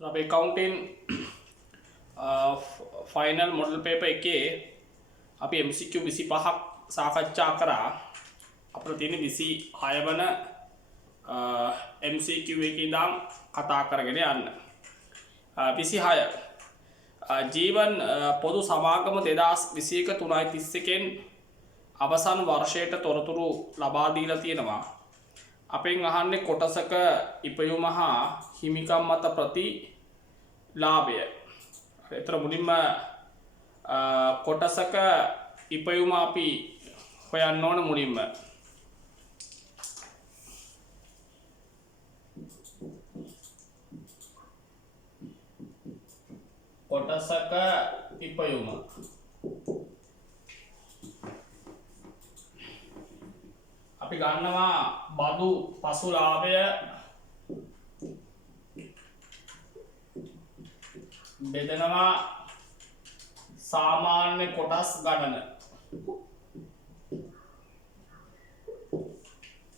तो अब accounting final model paper එකේ අපි MCQ 25ක් සාකච්ඡා කරා. අපිට තියෙන 26 වන MCQ එකේ ඉඳන් කතා කරගෙන යන්න. 26 ජීවන් පොදු සමාගම 2021 3:31 අවසන් වර්ෂයට තොරතුරු ලබා දීලා තියෙනවා. අපෙන් අහන්නේ කොටසක ඉපයුම හා හිමිකම් මත ප්‍රතිලාභය. ඒතර මුලින්ම කොටසක ඉපයුම අපි හොයන්න ඕන මුලින්ම. කොටසක ඉපයුම අපි ගන්නවා බදු පසුලාභය බෙදනවා සාමාන්‍ය කොටස් ගණන.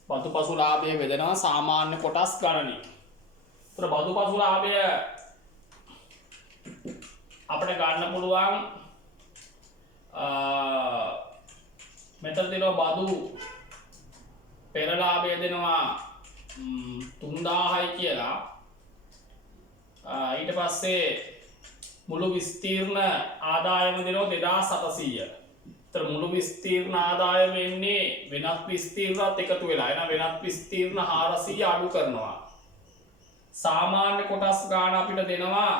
බදු පසුලාභය බෙදනවා සාමාන්‍ය කොටස් ගණනින්. ඒතර බදු පසුලාභය අපිට ගන්න පුළුවන් මෙතන දෙනවා බදු පෙරලාභය දෙනවා 3000යි කියලා. ඊට පස්සේ මුළු විස්තීර්ණ ආදායම දෙනවා 2700. ඒතර මුළු විස්තීර්ණ ආදායම එන්නේ වෙනත් විස්තීර්ණات එකතු වෙලා. එහෙනම් වෙනත් විස්තීර්ණ 400 අඩු කරනවා. සාමාන්‍ය කොටස් ගන්න අපිට දෙනවා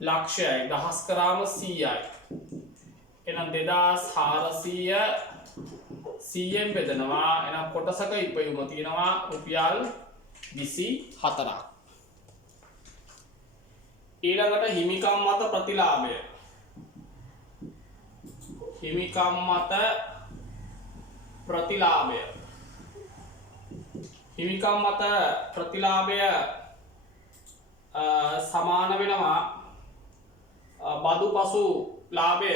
ලක්ෂයයි. දහස් කරාම 100යි. එහෙනම් 2400 100ෙන් බෙදනවා. එහෙනම් කොටසක ඉපයුම තියෙනවා රුපියල් 24ක්. ඊළඟට හිමිකම් මත ප්‍රතිලාභය. හිමිකම් මත ප්‍රතිලාභය. හිමිකම් මත ප්‍රතිලාභය සමාන වෙනවා බදු පසු ලාභය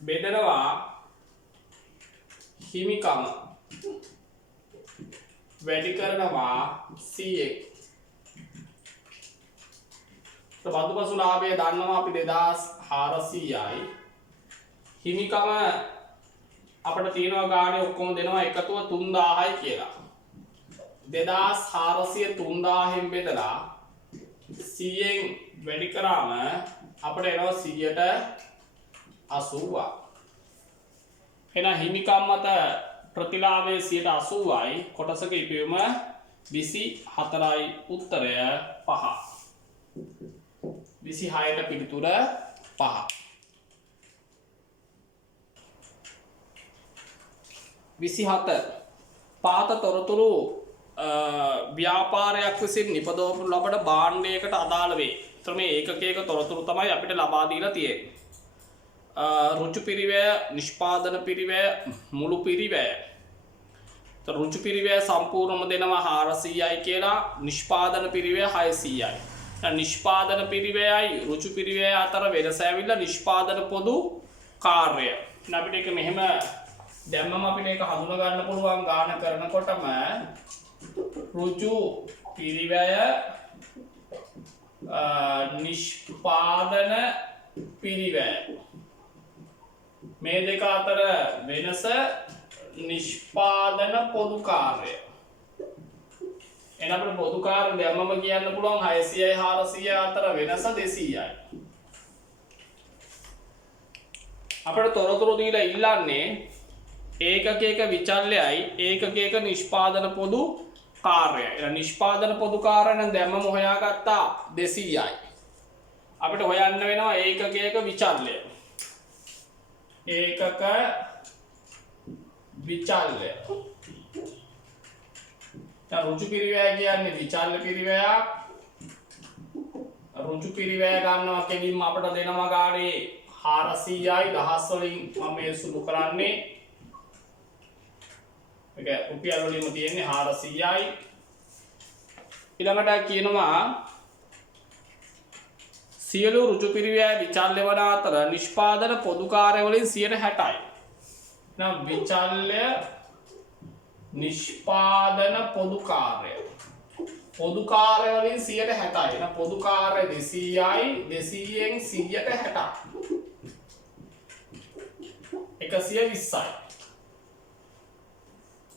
බෙදනවා හිමිකම වැඩි කරනවා 100ක්. බදු පසු ලාභය දන්නවා අපි 2400යි. හිමිකම අපිට තියෙනවා ගානේ ඔක්කොම දෙනවා එකතුව 3000යි කියලා. 2400 3000න් බෙදලා 100න් වැඩි කරාම අපිට එනවා 100ට 80ක්. එහෙනම් හිමිකම් මත ප්‍රතිලාභයේ 80යි කොටසක ඉපයුම 24යි. උත්තරය 5. 26ට පිළිතුර 5. 27 පාත තොරතුරු ව්‍යාපාරයක් විසින් නිපදවපු ලබන භාණ්ඩයකට අදාළ වේ. ඒතර මේ ඒකකයක තොරතුරු තමයි අපිට ලබා දීලා තියෙන්නේ. රුචු පිරිවැය, නිෂ්පාදන පිරිවැය, මුළු පිරිවැය. ඒතර රුචු පිරිවැය සම්පූර්ණම දෙනවා 400යි කියලා, නිෂ්පාදන පිරිවැය 600යි. දැන් නිෂ්පාදන පිරිවැයයි රුචු පිරිවැය අතර වෙනස ඇවිල්ලා නිෂ්පාදන පොදු කාර්යය. දැන් අපිට ඒක මෙහෙම දැම්මම අපිට ඒක හඳුනා ගන්න පුළුවන් ගාන කරනකොටම රුචු පිරිවැය නිෂ්පාදන පිරිවැය මේ දෙක අතර වෙනස නිෂ්පාදන පොදු කාර්යය. එන අපිට පොදු කාර්ය දැම්මම කියන්න පුළුවන් 600යි 400 අතර වෙනස 200යි. අපිට තොරතුරු දීලා ඉල්ලන්නේ ඒකකයක විචල්‍යයි ඒකකයක නිෂ්පාදන පොදු කාර්යය. එහෙනම් නිෂ්පාදන පොදු කාර්යය නම් දැම්මම හොයාගත්තා 200යි. අපිට හොයන්න වෙනවා ඒකකයක විචල්‍ය. ඒකක විචල්‍ය. දැන් රුචු පිරිවැය කියන්නේ විචල්‍ය පිරිවැයක්. රුචු පිරිවැය ගන්නවා කෙලින්ම අපිට දෙනවා ගානේ 400යි. දහස් වලින් මම මේ සුළු කරන්නේ. මේක රුපියල් වලින්ම තියෙන්නේ 400යි. ඊළඟට කියනවා සියලු ඍජු පිරිවැය විචල්්‍ය වන අතර නිෂ්පාදන පොදු කාර්යවලින් 60%යි. නම් විචල්්‍ය නිෂ්පාදන පොදු කාර්ය. පොදු කාර්ය වලින් 60යි. එහෙනම් පොදු කාර්ය 200යි 200න් 160. 120යි.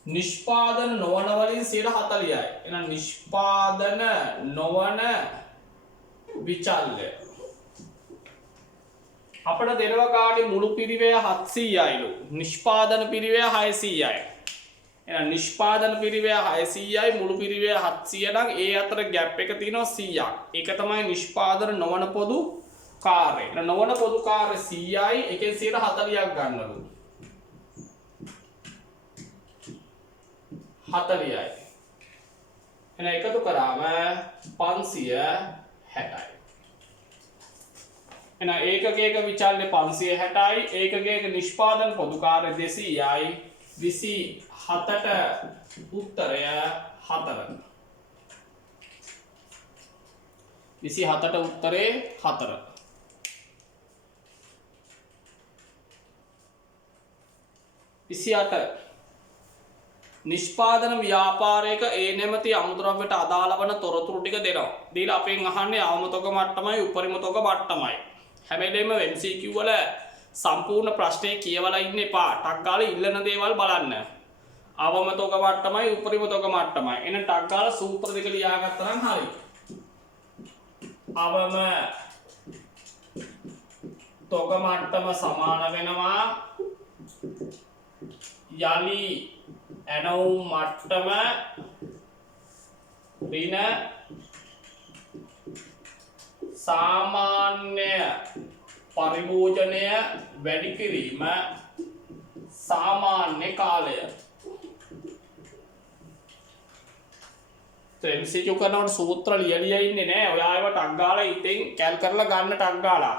නිෂ්පාදන නොවන වලින් 40යි. එහෙනම් නිෂ්පාදන නොවන විචල්්‍ය අපිට දෙනවා කාණේ මුළු පිරිවැය 700යිලු. නිෂ්පාදන පිරිවැය 600යි. එහෙනම් නිෂ්පාදන පිරිවැය 600යි මුළු පිරිවැය 700 නම් ඒ අතර ગેප් එක තියෙනවා 100ක්. ඒක තමයි නිෂ්පාදන නොවන පොදු කාර්යය. එහෙනම් නොවන පොදු කාර්ය 100යි එකෙන් 40ක් ගන්නලු. 40යි. එහෙනම් එකතු කරාම 560යි. එහෙනම් ඒකකයක විචල්්‍ය 560යි ඒකකයක නිෂ්පාදන පොදු කාර්ය 200යි 27ට උත්තරය 4. 27ට උත්තරේ 4. 28 නිෂ්පාදන ව්‍යාපාරයක ඒ නැමැති අමුද්‍රව්‍යට අදාළ වන තොරතුරු ටික දෙනවා. දීලා අපෙන් අහන්නේ අවම තොග මට්ටමයි උපරිම තොග මට්ටමයි. හැම වෙලේම MCQ වල සම්පූර්ණ ප්‍රශ්නේ කියවලා ඉන්න එපා. ටක් ගාලා ඉල්ලන දේවල් බලන්න. අවම තොග මට්ටමයි උපරිම තොග මට්ටමයි. එන ටක් ගාලා සූත්‍ර දෙක ලියාගත්තා නම් හරි. අවම තොග මට්ටම සමාන වෙනවා යලි ඇනවුම් මට්ටම ඍණ සාමාන්‍ය පරිභෝජනය වැඩි කිරීම සාමාන්‍ය කාලය. MCQ කරනකොට සූත්‍ර ලියලිය ඉන්නේ නෑ. ඔයා ඒව ටක් ගාලා ඉතින් කැල් කරලා ගන්න ටක් ගාලා.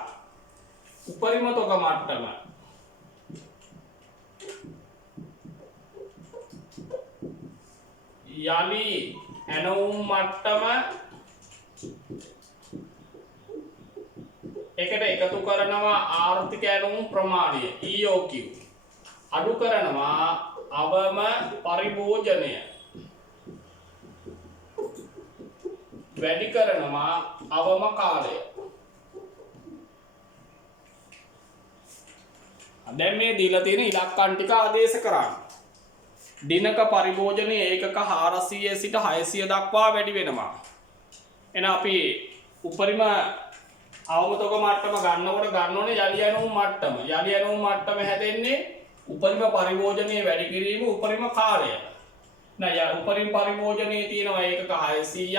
උපරිම තොග මට්ටම යලි ඇනවුම් මට්ටම එකට එකතු කරනවා ආර්ථික ඇනවුම් ප්‍රමාණය EOQ අඩු කරනවා අවම පරිභෝජනය වැඩි කරනවා අවම කාලය. දැන් මේ දීලා තියෙන ඉලක්කම් ටික ආදේශ කරන්න. දිනක පරිභෝජනය ඒකක 400 සිට 600 දක්වා වැඩි වෙනවා. එහෙනම් අපි උපරිම අවම තොග මට්ටම ගන්නකොට ගන්න ඕනේ යලි ඇනවුම් මට්ටම. යලි ඇනවුම් මට්ටම හැදෙන්නේ උපරිම පරිභෝජනයේ වැඩි කිරීම උපරිම කාලය. නෑ උපරිම පරිභෝජනයේ තියෙනවා ඒකක 600ක්.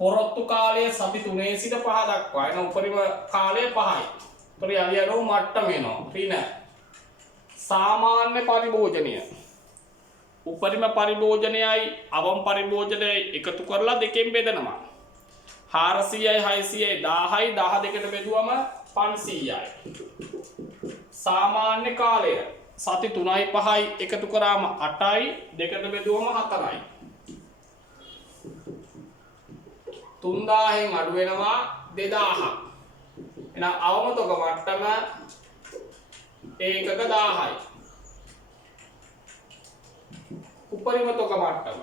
පොරොත්තු කාලය සති 3 සිට 5 දක්වා. එහෙනම් උපරිම කාලය 5යි. ඒතර යලි ඇනවුම් මට්ටම එනවා. ඍණ සාමාන්‍ය පරිභෝජනය උපරිම පරිභෝජනයයි අවම පරිභෝජනයයි එකතු කරලා දෙකෙන් බෙදනවා. 400යි 600යි 1000යි 12කට බෙදුවම 500යි. සාමාන්‍ය කාලය සති 3යි 5යි එකතු කරාම 8යි දෙකට බෙදුවම 4යි. 3000න් අඩු වෙනවා 2000. එහෙනම් අවම තොග මට්ටම ඒකක 1000යි. උපරිම තොග මට්ටම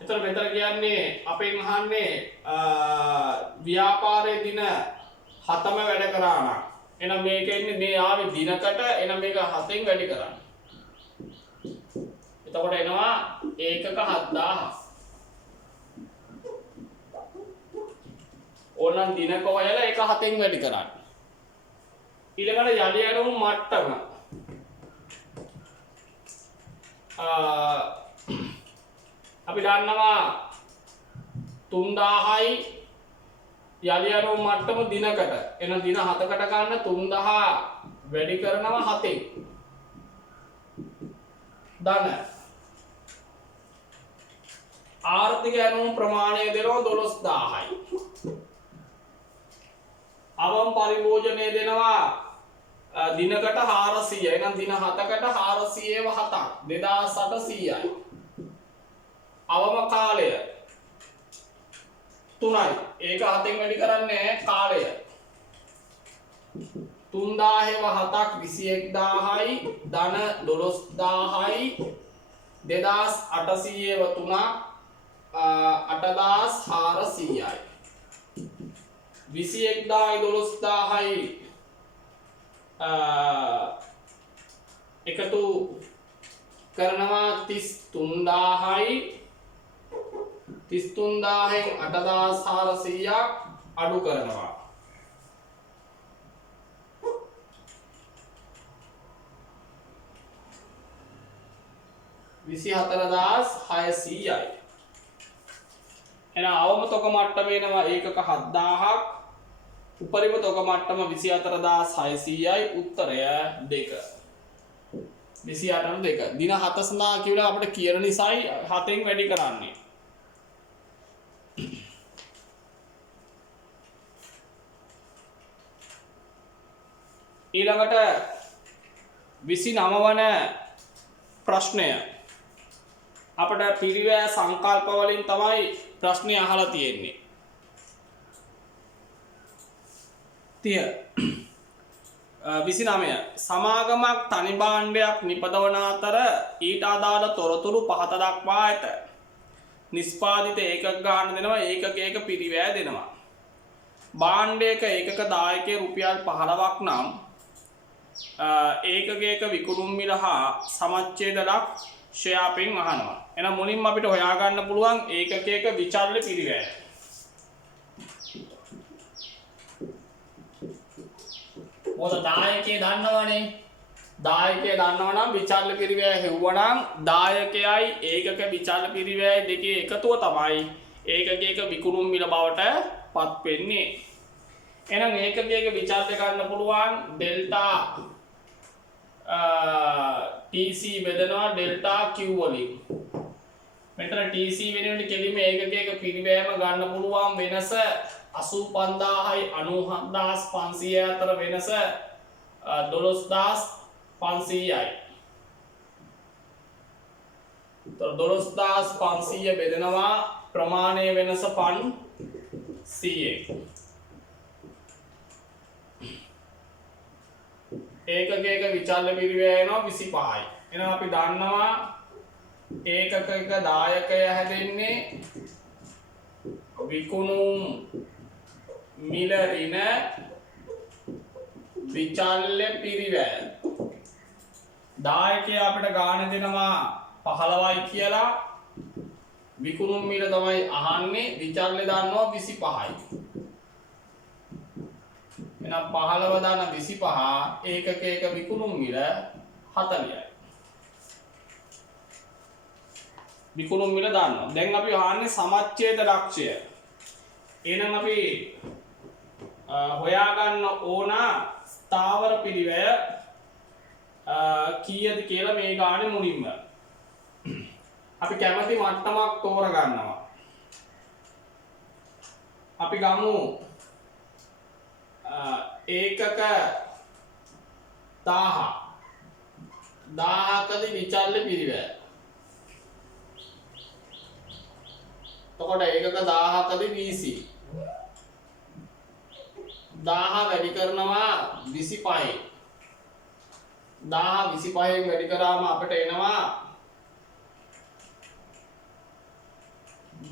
එතන මෙතන කියන්නේ අපෙන් අහන්නේ ව්‍යාපාරයේ දින 7ම වැඩ කරා නම් එහෙනම් මේක ඉන්නේ මේ ආවේ දිනකට එහෙනම් මේක 7න් වැඩි කරන්න. එතකොට එනවා ඒකක 7000. ඕනනම් දිනක හොයලා ඒක 7න් වැඩි කරන්න. ඊළඟට යලි ඇනවුම් මට්ටම අපි දන්නවා 3000යි යලි ඇනවුම් මට්ටම දිනකට. එහෙනම් දින 7කට ගන්න 3000 වැඩි කරනවා 7න්. ධන ආර්ථික ඇනවුම් ප්‍රමාණය දෙනවා 12000යි. අවම පරිභෝජනය දෙනවා දිනකට 400. එහෙනම් දින 7කට 400ව 7ක් 2800යි. අවම කාලය 3යි. ඒක 7න් වැඩි කරන්නේ කාලය. 3000 21,000යි ධන 12,000යි 2800 8,400යි 21,000යි 12,000යි එකතු කරනවා 33,000යි 33,000න් 8,400ක් අඩු කරනවා 24,600යි එහෙනම් අවම තොග මට්ටම වෙනවා ඒකක 7,000ක් උපරිම තොග මට්ටම 24,600යි උත්තරය 2 28 2 දින 7 සඳහා කියලා අපිට කියන නිසායි 7න් වැඩි කරන්නේ ඊළඟට 29 වන ප්‍රශ්නය අපිට පිරිවැය සංකල්ප වලින් තමයි ප්‍රශ්නේ අහලා තියෙන්නේ 29 සමාගමක් තනි භාණ්ඩයක් නිපදවන අතර ඊට අදාළ තොරතුරු පහත දක්වා ඇත නිෂ්පාදිත ඒකක ගාණ දෙනවා ඒකකයක පිරිවැය දෙනවා භාණ්ඩයක ඒකක දායකයේ රුපියල් 15ක් නම් ඒකකයක විකුණුම් මිල හා සමච්ඡේද ලක්ෂ්‍යයෙන් අහනවා එහෙනම් මුලින්ම අපිට හොයාගන්න පුළුවන් ඒකකයක විචල්්‍ය පිරිවැය මොකද දායකයේ දන්නවනේ දායකයේ දන්නවනම් විචල්්‍ය පිරිවැය හෙව්වනම් දායකයයි ඒකක විචල්්‍ය පිරිවැය දෙකේ එකතුව තමයි ඒකකයක විකුණුම් මිල බවට පත් වෙන්නේ එහෙනම් ඒකකයක විචල්්‍ය ගන්න පුළුවන් ඩෙල්ටා TC බෙදනවා ඩෙල්ටා Q වලින් මෙතන TC වෙනුවට කෙලින්ම ඒකකයක පිරිවැයම ගන්න පුළුවන් වෙනස 85000යි 97500 අතර වෙනස 12500යි 12500 බෙදනවා ප්‍රමාණය වෙනස 500ක් ඒකකයක විචල්්‍ය පිරිවැය වෙනවා 25යි එහෙනම් අපි දන්නවා ඒකකයක දායකය හැදෙන්නේ විකුණුම් මිල ඍණ විචල්්‍ය පිරිවැය දායකයා අපිට ගාණ දෙනවා 15යි කියලා විකුණුම් මිල තමයි අහන්නේ විචල්්‍ය දන්නවා 25යි එහෙනම් 15 දාන 25 ඒකකයක විකුණුම් මිල 40යි විකුණුම් මිල දානවා දැන් අපි අහන්නේ සමච්ඡේද ලක්ෂ්‍ය එහෙනම් අපි හොයාගන්න ඕන ස්ථාවර පිරිවැය කීයද කියලා මේ ගානේ මුලින්ම අපි කැමති මට්ටමක් තෝරගන්නවා අපි ගමු ඒකක 1000කදී විචල්්‍ය පිරිවැය එතකොට ඒකක 1000කදී VC 1000 වැඩි කරනවා 25යි 1000 25න් වැඩි කරාම අපිට එනවා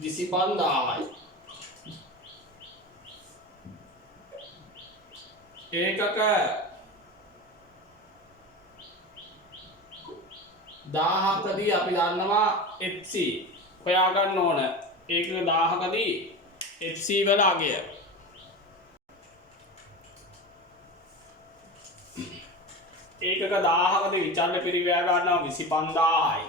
25000යි ඒකක 1000කදී අපි දන්නවා FC හොයා ගන්න ඕන ඒකක 1000කදී FC වල අගය ඒකක 1000කදී විචල්්‍ය පිරිවැය ගන්නවා 25000යි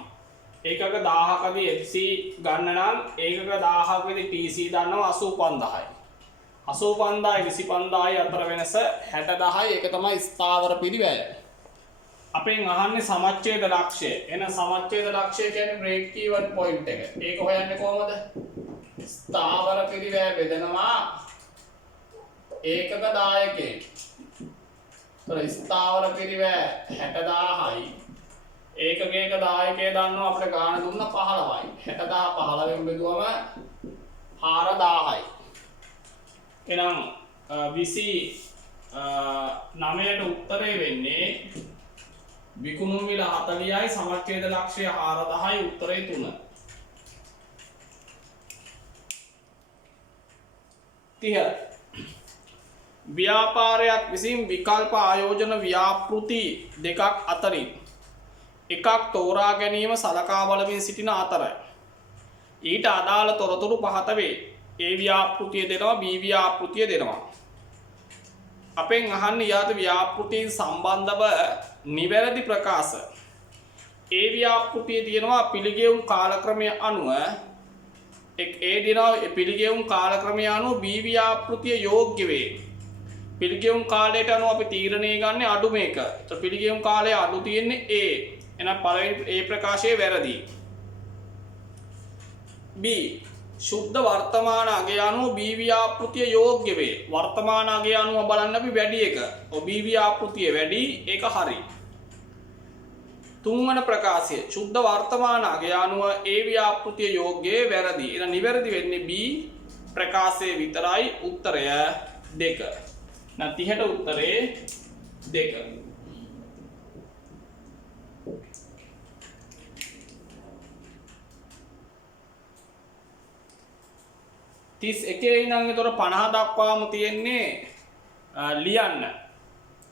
ඒකක 1000කදී FC ගන්න නම් ඒකක 1000කදී TC දන්නවා 85000යි 85000යි 25000යි අතර වෙනස 60000යි ඒක තමයි ස්ථාවර පිරිවැය අපෙන් අහන්නේ සමච්ඡේද ලක්ෂ්‍ය එන සමච්ඡේද ලක්ෂ්‍ය කියන්නේ බ්‍රේක් ඊවන් පොයින්ට් එක ඒක හොයන්නේ කොහමද ස්ථාවර පිරිවැය බෙදනවා ඒකක දායකයෙන් ස්ථාවර පිරිවැය 60000යි ඒකකයක දායකය දන්නවා අපිට ගාණ දුන්න 15යි 60000 15න් බෙදුවම 4000යි එහෙනම් 20 9ට උත්තරේ වෙන්නේ විකුණුම් මිල 40යි සමච්ඡේද ලක්ෂ්‍ය 4000යි උත්තරේ 3. 30 ව්‍යාපාරයක් විසින් විකල්ප ආයෝජන ව්‍යාපෘති දෙකක් අතරින් එකක් තෝරා ගැනීම සලකා බලමින් සිටින අතර ඊට අදාළ තොරතුරු පහත වේ. A ව්‍යාපෘතිය දෙනවා B ව්‍යාපෘතිය දෙනවා. අපෙන් අහන්න යාත ව්‍යාපෘතීන් සම්බන්ධව නිවැරදි ප්‍රකාශ. A ව්‍යාපෘතිය තියෙනවා පිළිගෙවුම් කාලක්‍රමය අනුව පිළිගෙවුම් කාලක්‍රමය අනුව B ව්‍යාපෘතිය යෝග්‍ය වේ. පිළිගෙවුම් කාලයට අනුව අපි තීරණය ගන්න අඩු මේක. ඒතර පිළිගෙවුම් කාලය අඩු තියෙන්නේ A. එහෙනම් පළවෙනි A ප්‍රකාශය වැරදි. B शुद्ध वर्तमान अगे अणु B व्यापෘතිය योग्य වේ. वर्तमान अगे අනුව බලන්න අපි වැඩි එක. ඔය B व्यापෘතිය වැඩි ඒක හරි. තුන්වන ප්‍රකාශය शुद्ध वर्तमान अगे අනුව A व्यापෘතිය योग्‍ය වැරදි. එහෙනම් නිවැරදි වෙන්නේ B ප්‍රකාශය විතරයි. උත්තරය 2. නැත්නම් 30ට උත්තරේ 2. 31 ඉඳන් ඒතර 50 දක්වාම තියෙන්නේ ලියන්න.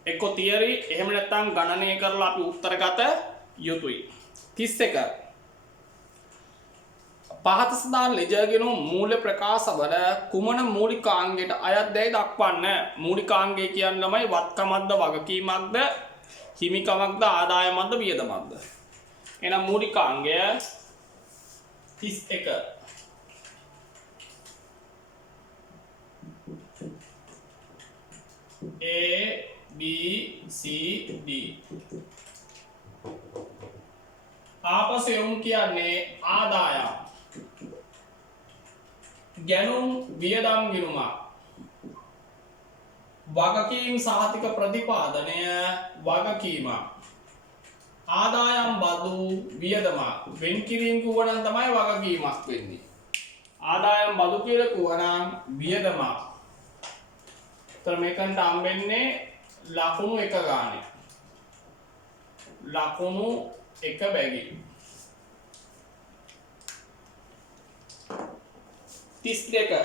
එක්ක තියරි එහෙම නැත්නම් ගණනය කරලා අපි උත්තර ගත යුතුයි. 31 පහත සඳහන් ලෙජගෙන මූල ප්‍රකාශවල කුමන මූලිකාංගයට අයත්දැයි දක්වන්න. මූලිකාංගය කියන්නේ ළමයි වත්කමක්ද වගකීමක්ද හිමිකමක්ද ආදායමක්ද වියදමක්ද. එහෙනම් මූලිකාංගය 31 A B C D ආපසු යොමු කියන්නේ ආදායම් ගැනුම් වියදම් ගිණුම වගකීම් සහතික ප්‍රතිපාදනය වගකීම ආදායම් බදු වියදම වෙන් කිරීම කුවනම් තමයි වගකීමක් වෙන්නේ. ආදායම් බදු කියලා කුවනම් වියදම. මේකට හම්බෙන්නේ ලකුණු 1 ගානේ. ලකුණු 1 බැගින් 32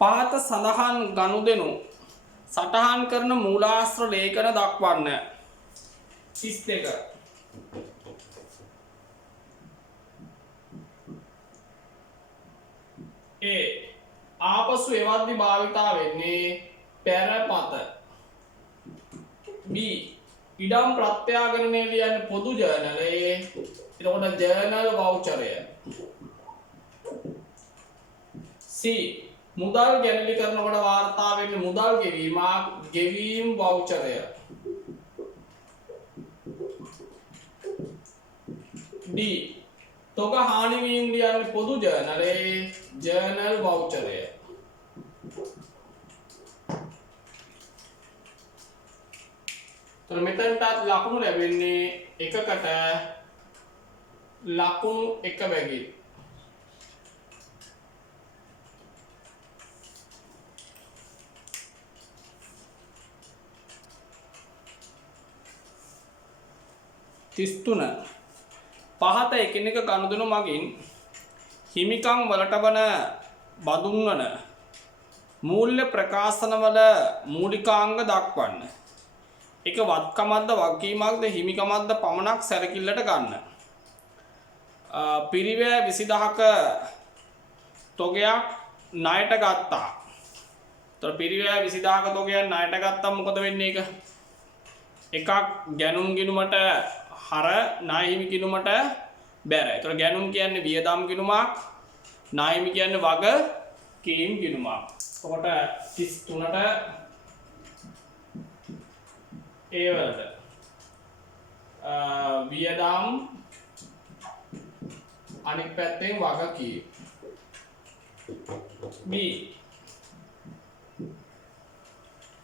පහත සඳහන් ගනුදෙනු සටහන් කරන මූලාශ්‍ර ලේඛන දක්වන්න. 32 A ආපසු එවද්දි භාවිතා වෙන්නේ පෙරපත. B ඉඩම් ප්‍රත්‍යාගරණය ලියන්නේ පොදු ජර්නලයේ. එතකොට ජර්නල් වවුචරය. C මුදල් ගැනලි කරනකොට වාර්තා වෙන්නේ මුදල් ගෙවීමක් ගෙවීම් වවුචරය. D තොග හානි වීම ලියන්නේ පොදු ජර්නලයේ ජර්නල් වවුචරය. මෙතනටත් ලකුණු ලැබෙන්නේ එකකට ලකුණු 1 බැගින්. තිස්තුන පහත එකිනෙක ගනුදෙනු මගින් හිමිකම් වලට වන බඳුන් වන මූල්‍ය ප්‍රකාශනවල මූලිකාංග දක්වන්න. එක වත්කමක්ද වගකීමක්ද හිමිකමක්ද පමණක් සැලකිල්ලට ගන්න. පිරිවැය 20000ක තොගයක් ණයට ගත්තා. ඒතර පිරිවැය 20000ක තොගයක් ණයට ගත්තම මොකද වෙන්නේ ඒක? එකක් ගැනුම් ගිණුමට හර ණය හිමි ගිණුමට බැර. ඒතර ගැනුම් කියන්නේ වියදම් ගිණුමක්, ණය හිමි කියන්නේ වගකීම් ගිණුමක්. එතකොට 33ට ඒ වලට වියදම් අනිත් පැත්තෙන් වගකීම්. B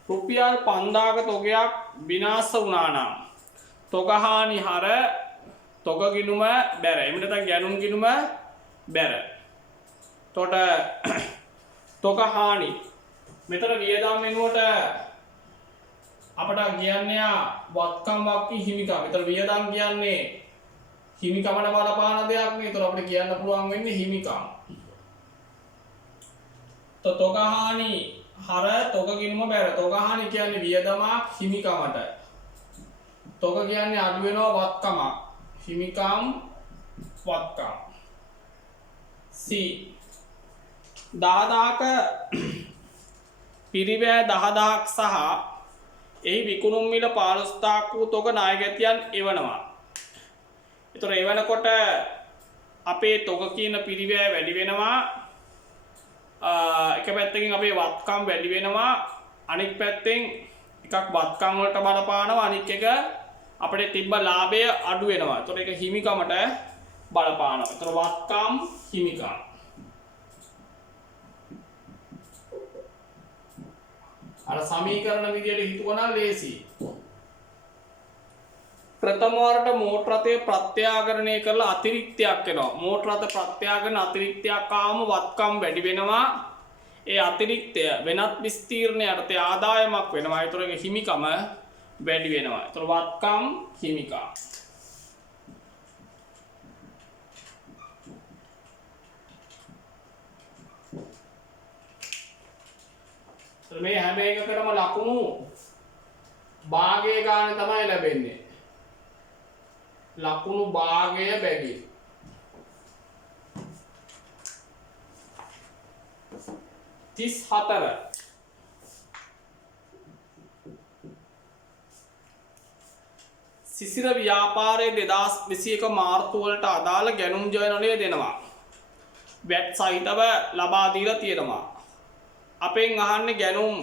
රුපියල් 5000ක තොගයක් විනාශ වුණා නම් තොග හානි හර තොග ගිණුම බැර. එහෙම නැත්නම් ගැනුම් ගිණුම බැර. එතකොට තොග හානි මෙතන වියදම් වෙනුවට අපට කියන්නේ වත්කම් වක්කි හිමිකම්. මෙතන වියදම් කියන්නේ හිමිකමට බලපාන දෙයක් නේ. ඒතර අපිට කියන්න පුළුවන් වෙන්නේ හිමිකම්. තොගහානි හර තොග ගිණුම බැර. තොගහානි කියන්නේ වියදමක් හිමිකමට. තොග කියන්නේ අඩු වෙනවා වත්කමක්. හිමිකම් වත්කම්. C 10000ක පිරිවැය 10000ක් සහ එහි විකුණුම් මිල 15000ක් වූ තොග ණයගැතියන් එවනවා. ඒතර එවනකොට අපේ තොග කියන පිරිවැය වැඩි වෙනවා. එක පැත්තකින් අපේ වත්කම් වැඩි වෙනවා. අනිත් පැත්තෙන් එකක් වත්කම් වලට බලපානවා. අනිත් එක අපිට තිබ්බ ලාභය අඩු වෙනවා. ඒතර ඒක හිමිකමට බලපානවා. ඒතර වත්කම් හිමිකම්. අර සමීකරණ විදියට හිතුවනම් ලේසි. ප්‍රථම වරට මෝටර රථය ප්‍රත්‍යාකරණය කරලා අතිරික්තයක් එනවා. මෝටර රථ ප්‍රත්‍යාකරණ අතිරික්තයක් ආවම වත්කම් වැඩි වෙනවා. ඒ අතිරික්තය වෙනත් විස්තීර්ණ යටතේ ආදායමක් වෙනවා. ඒතර ඒක හිමිකම වැඩි වෙනවා. ඒතර වත්කම් හිමිකම්. මේ හැම එකකටම ලකුණු භාගය ගන්න තමයි ලැබෙන්නේ. ලකුණු භාගය බැගින් 34. සිසිර ව්‍යාපාරයේ 2021 මාර්තු වලට අදාළ ගැනුම් ජර්නලය දෙනවා. වැට් සහිතව ලබා දීලා තියෙනවා. අපෙන් අහන්නේ ගැනුම්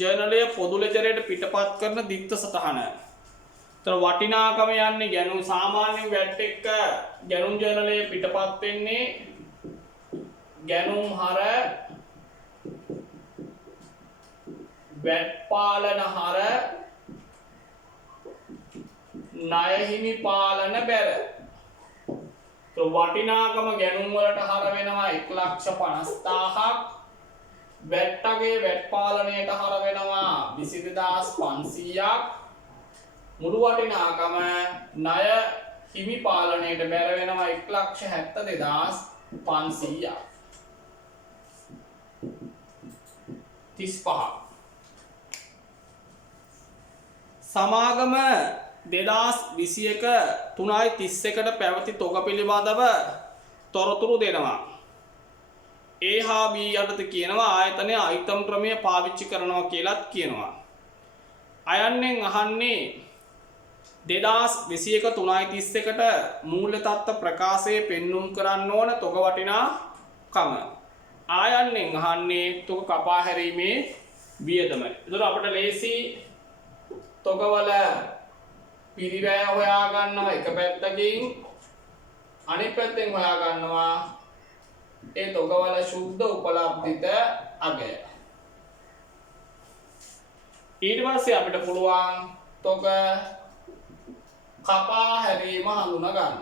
ජර්නලය පොදු ලෙජරයට පිටපත් කරන දිත්ත සටහන. ඒතර වටිනාකම යන්නේ ගැනුම් සාමාන්‍යයෙන් වැට් එක්ක ගැනුම් ජර්නලය පිටපත් වෙන්නේ ගැනුම් හර වැට් පාලන හර ණය හිමි පාලන බැර. ඒතර වටිනාකම ගැනුම් වලට හර වෙනවා 1,50,000ක්. වැට්ටගේ වැට් පාලනයට හර වෙනවා 22500ක්. මුළු වටිනාකම ණය හිමි පාලනයට බැර වෙනවා 1,72,500ක්. 35. සමාගම 2021 3.31ට පැවති තොග පිළිබඳව තොරතුරු දෙනවා. A හා B යටතේ කියනවා ආයතනයේ අයිතම් ක්‍රමය පාවිච්චි කරනවා කියලාත් කියනවා. අයන්නෙන් අහන්නේ 2021 3.31ට මූල්‍ය තත්ත්ව ප්‍රකාශයේ පෙන්눔 කරන්න ඕන තොග වටිනාකම. ආයන්නෙන් අහන්නේ තොග කපා හැරීමේ වියදම. ඒතර අපිට ලේසි තොගවල පිරිවැය හොයා ගන්නවා එක පැත්තකින්, අනිත් පැත්තෙන් හොයා ගන්නවා ඒ තොගවල සුද්ධ උපලබ්ධිත අගය. ඊට පස්සේ අපිට පුළුවන් තොග කපා හැරීම හඳුනා ගන්න.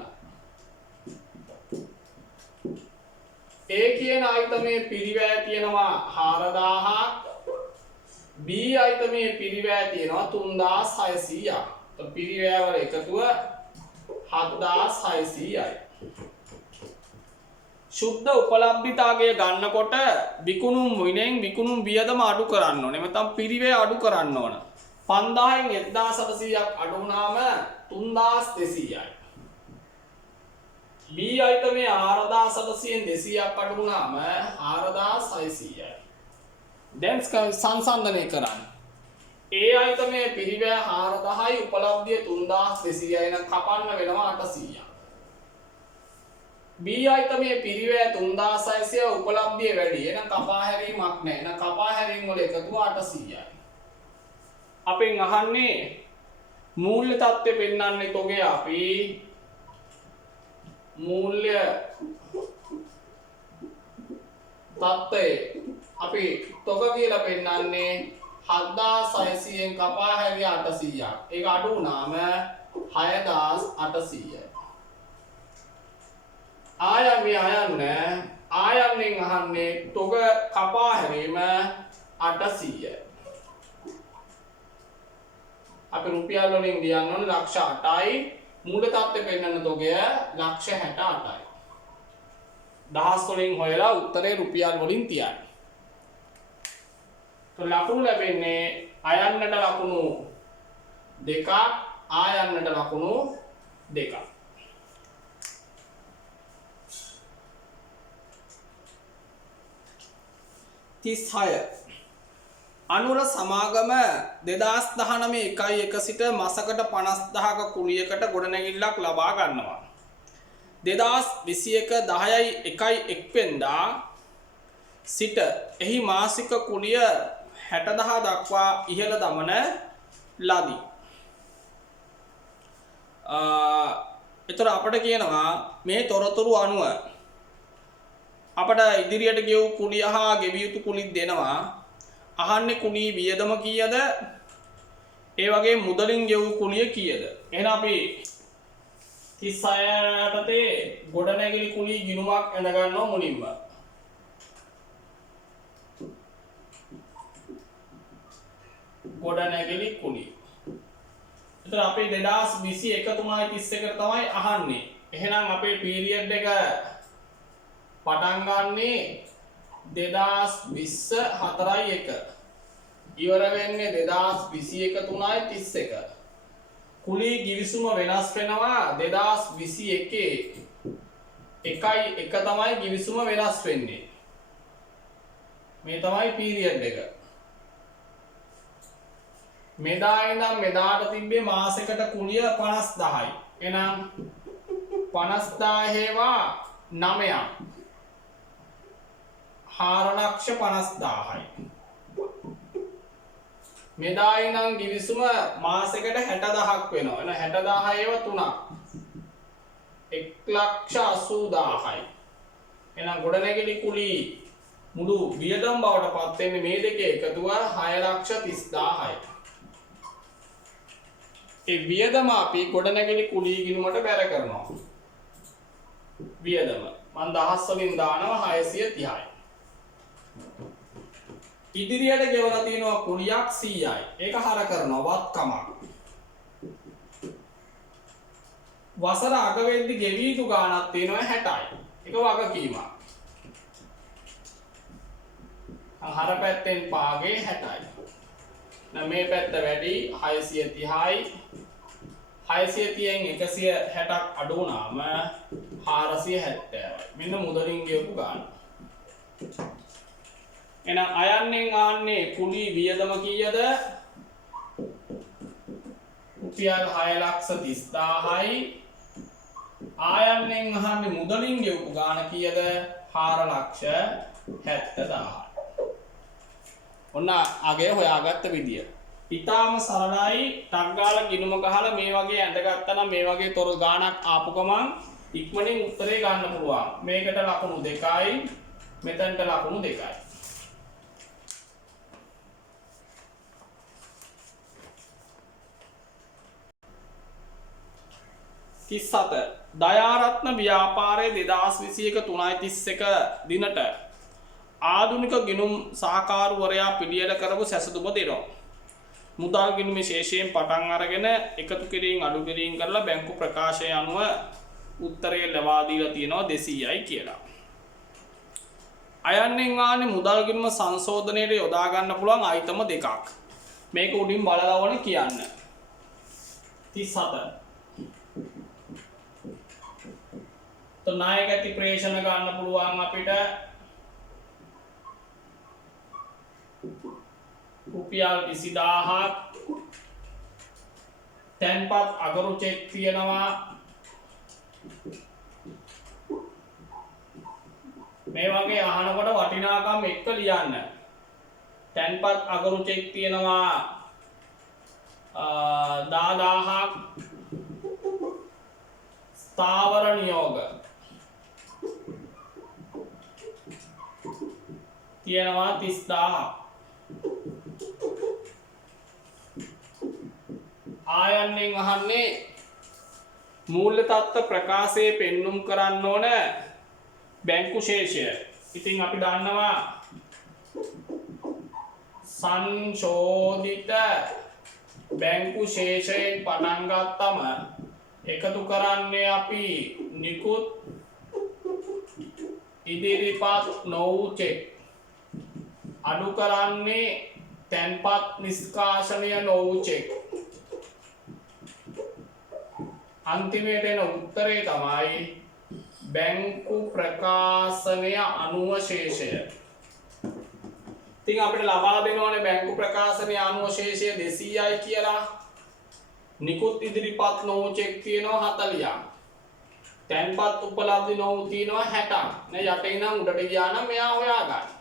A කියන අයිතමේ පිරිවැය තියෙනවා 4000ක්. B අයිතමේ පිරිවැය තියෙනවා 3600ක්. તો පිරිවැය වල එකතුව 7600යි. සුද්ධ උපලබ්ධිතාවය ගන්නකොට විකුණුම් විනෙන් විකුණුම් වියදම අඩු කරන්න ඕනේ. නැත්නම් පිරිවැය අඩු කරන්න ඕන. 5000න් 1700ක් අඩු වුණාම 3200යි. B අයිතමේ 4700න් 200ක් අඩු වුණාම 4600යි. දැන් සංසන්දනය කරන්න. A අයිතමේ පිරිවැය 4000යි උපලබ්ධිය 3200යි නම් කපන්න වෙනවා 800ක්. B අයිතමේ පිරිවැය 3600 උපලබ්ධිය වැඩි. එහෙනම් කපා හැරීමක් නැහැ. එහෙනම් කපා හැරීම වල එකතුව 800යි. අපෙන් අහන්නේ මූල්‍ය තත්ත්වය පෙන්වන්නේ තොගේ අපි මූල්‍ය තත්ත්වයේ අපි තොග කියලා පෙන්වන්නේ 7600න් කපා හැරිය 800ක්. ඒක අඩු වුණාම 6800යි. ආයන්නේ අයන්නේ ආයන්නෙන් අහන්නේ තොග කපා හැරීම 800යි. අපි රුපියල් වලින් ලියන්න ඕනේ ලක්ෂ 8යි. මූල තත්ත්වය පෙන්වන තොගය ලක්ෂ 68යි. දහස් වලින් හොයලා උත්තරේ රුපියල් වලින් තියන්න. તો ලකුණු ලැබෙන්නේ අයන්නට ලකුණු 2ක් ආයන්නට ලකුණු 2ක්. 36 අනුර සමාගම 2019 1 සිට මාසකට 50000ක කුලියකට ගොඩනැගිල්ලක් ලබා ගන්නවා. 2021 10/1 වෙනිදා සිට එහි මාසික කුලිය 60000 දක්වා ඉහළ දමන ලදී. එතකොට අපිට කියනවා මේ තොරතුරු අනුව අපට ඉදිරියට ගෙවූ කුලිය හා ගෙවිය යුතු කුලි දෙනවා. අහන්නේ කුලී වියදම කීයද? ඒ වගේ මුදලින් ගෙවූ කුලිය කීයද? එහෙනම් අපි 36 යටතේ ගොඩනැගිලි කුලී ගිණුමක් ඇඳ ගන්නවා මුලින්ම. ගොඩනැගිලි කුලී. එතන අපි 2021 3.31 තමයි අහන්නේ. එහෙනම් අපේ පීරියඩ් එක පටන් ගන්නේ 2020 4.1 ඉවර වෙන්නේ 2021 3.31. කුලී ගිවිසුම වෙනස් වෙනවා 2021 1.1 තමයි ගිවිසුම වෙනස් වෙන්නේ. මේ තමයි පීරියඩ් එක. මෙදා ඉඳන් මෙදාට තිබ්බේ මාසෙකට කුලිය 50000යි. එහෙනම් 50000 හේවා 9ක් 4,50,000යි. මෙදා ඉඳන් ගිවිසුම මාසෙකට 60000ක් වෙනවා. එහෙනම් 60000 ඒව 3ක් 1,80,000යි. එහෙනම් ගොඩනැගිලි කුලී මුළු වියදම් බවට පත් වෙන්නේ මේ දෙකේ එකතුව 6,30,000යි. ඒ වියදම අපි ගොඩනැගිලි කුලී ගිණුමට බැර කරනවා. වියදම මම දහස් වලින් දානවා 630යි. ඉදිරියට ගෙවලා තියෙනවා කුලියක් 100යි. ඒක හර කරනවා වත්කමක්. වසර අග වෙද්දි ගෙවී යුතු ගාණක් තියෙනවා 60යි. ඒක වගකීමක්. හර පැත්තෙන් පාගේ 60යි. දැන් මේ පැත්ත වැඩි 630යි. 630න් 160ක් අඩු වුණාම 470යි. මෙන්න මුදලින් ගෙවපු ගාණ. එහෙනම් අයන්නෙන් ආන්නේ කුලී වියදම කීයද? රුපියල් 6,30,000යි. ආයන්නෙන් අහන්නේ මුදලින් ගෙවපු ගාණ කීයද? 4,70,000යි. ඔන්න අගය හොයාගත්ත විදිය. ඊටාම සරලයි. ටක් ගාලා ගිණුම ගහලා මේ වගේ ඇඳගත්තා නම් මේ වගේ තොර ගාණක් ආපු ගමන් ඉක්මනින් උත්තරේ ගන්න පුළුවන්. මේකට ලකුණු 2යි, මෙතනට ලකුණු 2යි. 37 දයාරත්න ව්‍යාපාරයේ 2021 3.31 දිනට ආධුනික ගිණුම් සහකාරවරයා පිළියෙල කරපු සැසඳුම දෙනවා. මුදල් ගිණුමේ ශේෂයෙන් පටන් අරගෙන එකතු කිරීම අඩු කිරීම කරලා බැංකු ප්‍රකාශය අනුව උත්තරය ලබා දීලා තියෙනවා 200යි කියලා. අයන්නෙන් ආන්නේ මුදල් ගිණුම සංශෝධනයට යොදා ගන්න පුළුවන් අයිටම දෙකක්. මේක උඩින් බලලා ඕනේ කියන්න. 37 නායක ඇති ප්‍රේෂණ ගන්න පුළුවන් අපිට රුපියල් 20000ක් තැන්පත් අගරු චෙක් තියෙනවා. මේ වගේ අහනකොට වටිනාකම් එක්ක ලියන්න. තැන්පත් අගරු චෙක් තියෙනවා 10000ක් ස්ථාවර නියෝග තියෙනවා 30000ක්. ආයන්නෙන් අහන්නේ මූල්‍ය තත්ත්ව ප්‍රකාශයේ පෙන්눔 කරන්න ඕන බැංකු ශේෂය. ඉතින් අපි දන්නවා සංශෝධිත බැංකු ශේෂයෙන් පටන් ගත්තම එකතු කරන්නේ අපි නිකුත් ඉදිරිපත් නොවූ චෙක් අඩු කරන්නේ තැන්පත් නිෂ්කාශනය නොවූ චෙක් අන්තිමයට එන උත්තරේ තමයි බැංකු ප්‍රකාශනය අනුව ශේෂය. ඉතින් අපිට ලබා දෙනවනේ බැංකු ප්‍රකාශනය අනුව ශේෂය 200යි කියලා. නිකුත් ඉදිරිපත් නොවූ චෙක් තියෙනවා 40ක්. තැන්පත් උපලබ්ධ නොවූ තියෙනවා 60ක්. නේ යටේ නම් උඩට ගියා නම් මෙයා හොයාගන්න.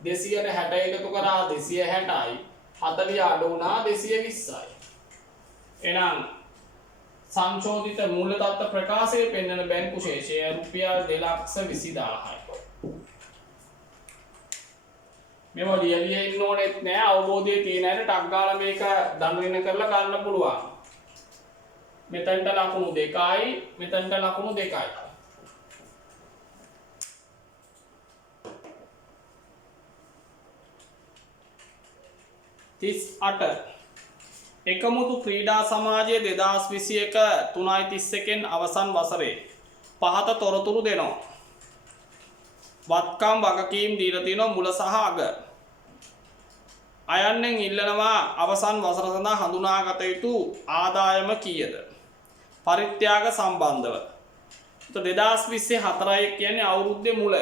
200ට 60 එකතු කරා 260යි. 40 අඩු වුණා 220යි. එහෙනම් සංශෝධිත මූල්‍ය තත්ත්ව ප්‍රකාශයේ පෙන්වන බැංකු ශේෂය රුපියල් 2,20,000යි. මේව ලියලිය ඉන්න ඕනෙත් නෑ අවබෝධය තියෙන අයට ටක් ගාලා මේක දඬුවම් කරලා ගන්න පුළුවන්. මෙතනට ලකුණු 2යි මෙතනට ලකුණු 2යි. 38 එකමුතු ක්‍රීඩා සමාජය 2021 3.31න් අවසන් වසරේ පහත තොරතුරු දෙනවා. වත්කම් වගකීම් දීලා තියෙනවා මුල සහ අග. අයන්නෙන් ඉල්ලනවා අවසන් වසර සඳහා හඳුනාගත යුතු ආදායම කීයද? පරිත්‍යාග සම්බන්ධව. 2024 කියන්නේ අවුරුද්දේ මුල.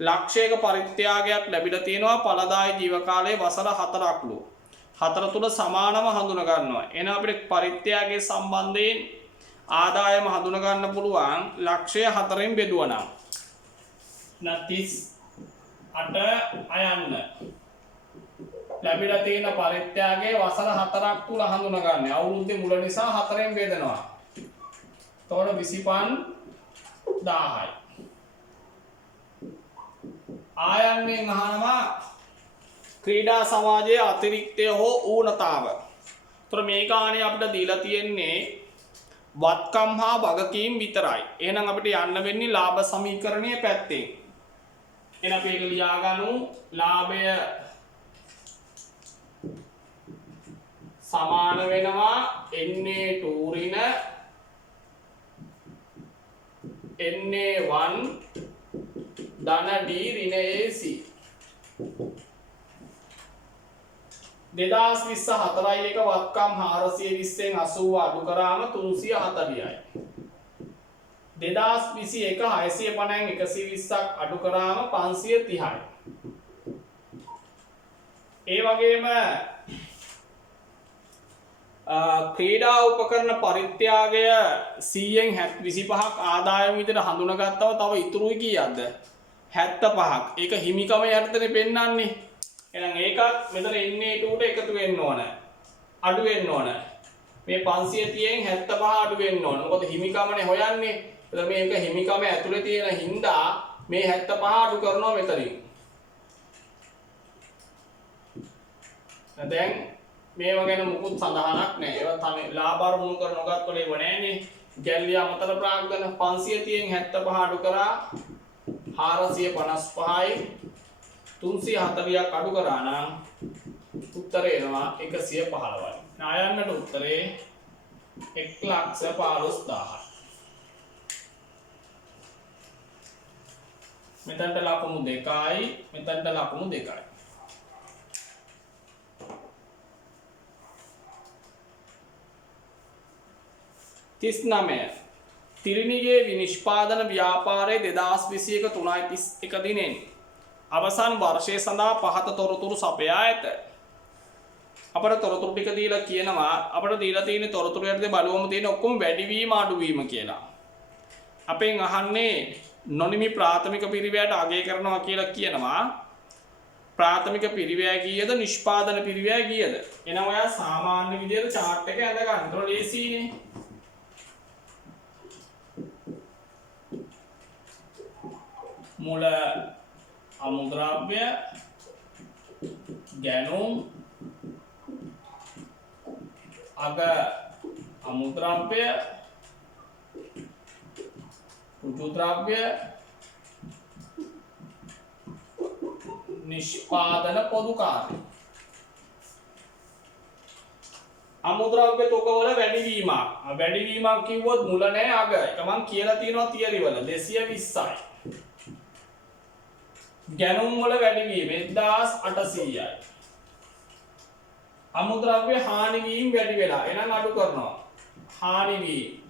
ලක්ෂයක පරිත්‍යාගයක් ලැබිලා තියෙනවා ඵලදායී ජීව කාලයේ වසර 4ක්ලු. 4 තුල සමානව හඳුන ගන්නවා. එහෙනම් අපිට පරිත්‍යාගයේ සම්බන්ධයෙන් ආදායම හඳුන ගන්න පුළුවන් ලක්ෂය 4න් බෙදුවා නම් 38 අයන්න ලැබිලා තියෙන පරිත්‍යාගයේ වසර 4ක් තුල හඳුන ගන්න. අවුරුද්දේ මුල නිසා 4න් බෙදනවා. එතකොට 25000යි. ආයන්නෙන් අහනවා ක්‍රීඩා සමාජයේ අතිරික්තය හෝ ඌනතාව. ඒතර මේ ගානේ අපිට දීලා තියෙන්නේ වත්කම් හා වගකීම් විතරයි. එහෙනම් අපිට යන්න වෙන්නේ ලාභ සමීකරණයේ පැත්තෙන්. එහෙනම් අපි ඒක ලියා ගන්නු. ලාභය සමාන වෙනවා NA2 ඍණ NA1 ධන D ඍණ AC 2020 4යි එක වත්කම් 420න් 80 අඩු කරාම 340යි. 2021 650න් 120ක් අඩු කරාම 530යි. ඒ වගේම ක්‍රීඩා උපකරණ පරිත්‍යාගය 100න් 25ක් ආදායම විදිහට හඳුනාගත්තව තව ඉතුරුයි කීයක්ද? 75ක්. ඒක හිමිකම යටතේ පෙන්වන්නේ. එහෙනම් ඒකත් මෙතන NA2ට එකතු වෙන්න ඕන. අඩු වෙන්න ඕන. මේ 530න් 75 අඩු වෙන්න ඕන. මොකද හිමිකමනේ හොයන්නේ. එතන මේක හිමිකම ඇතුලේ තියෙන හින්දා මේ 75 අඩු කරනවා මෙතනින්. දැන් මේව ගැන මුකුත් සඳහනක් නැහැ. ඒවා තමයි ලාභ අරමුණු කර නොගත්තොත් ඒව නැහැනේ. ගැල්ලිය අමතර ප්‍රාග්ධන 530න් 75 අඩු කරා 455යි 340ක් අඩු කරා නම් උත්තරේ එනවා 115යි. නායන්නට උත්තරේ 1,15,000යි. මෙතනට ලකුණු 2යි මෙතනට ලකුණු 2යි. තිස්නමය තිරිණිගේ විනිෂ්පාදන ව්‍යාපාරයේ 2021 3.31 දිනෙන් අවසන් වර්ෂය සඳහා පහත තොරතුරු සපයා ඇත. අපට තොරතුරු ටික දීලා කියනවා අපට දීලා තියෙන තොරතුරු යටතේ බලවම තියෙන ඔක්කොම වැඩිවීම අඩුවීම කියලා. අපෙන් අහන්නේ නොනිමි ප්‍රාථමික පිරිවැයට අගය කරනවා කියලා කියනවා. ප්‍රාථමික පිරිවැය කීයද නිෂ්පාදන පිරිවැය කීයද? එනවා ඔයා සාමාන්‍ය විදියට chart එක ඇඳ ගන්න. ඒතකොට ලේසියිනේ. මුල අමුද්‍රව්‍ය ගැනුම් අග අමුද්‍රව්‍ය ඍජු ද්‍රව්‍ය නිෂ්පාදන පොදුකාරය. අමුද්‍රව්‍ය තොගවල වැඩිවීමක්. වැඩිවීමක් කිව්වොත් මුල නෑ අග. ඒක මම කියලා තියෙනවා තියරි වල 220යි. ගැනුම් වල වැඩිවීම 1800යි. අමුද්‍රව්‍ය හානි වීම වැඩි වෙලා. එහෙනම් අඩු කරනවා. හානි වීම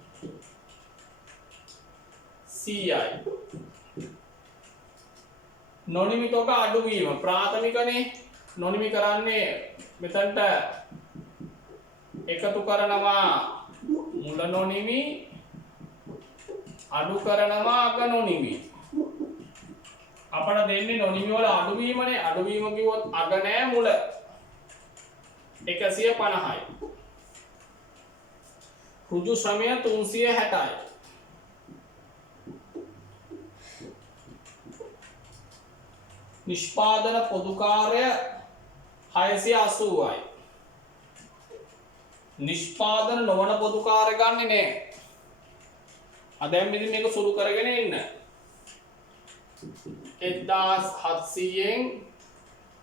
100යි. නොනිමි තොග අඩු වීම ප්‍රාථමිකනේ. නොනිමි කරන්නේ මෙතනට එකතු කරනවා මුල නොනිමි අඩු කරනවා අග නොනිමි. අපට දෙන්නේ නොනිමි වල අඩුවීමනේ. අඩුවීම කිව්වොත් අග නෑ මුල 150යි. ඍජු ශ්‍රමය 360යි. නිෂ්පාදන පොදුකාර්ය 680යි. නිෂ්පාදන නොවන පොදුකාර්ය ගන්නෙ නෑ. දැන් ඉතින් මේක සුළු කරගෙන ඉන්න. 1700න්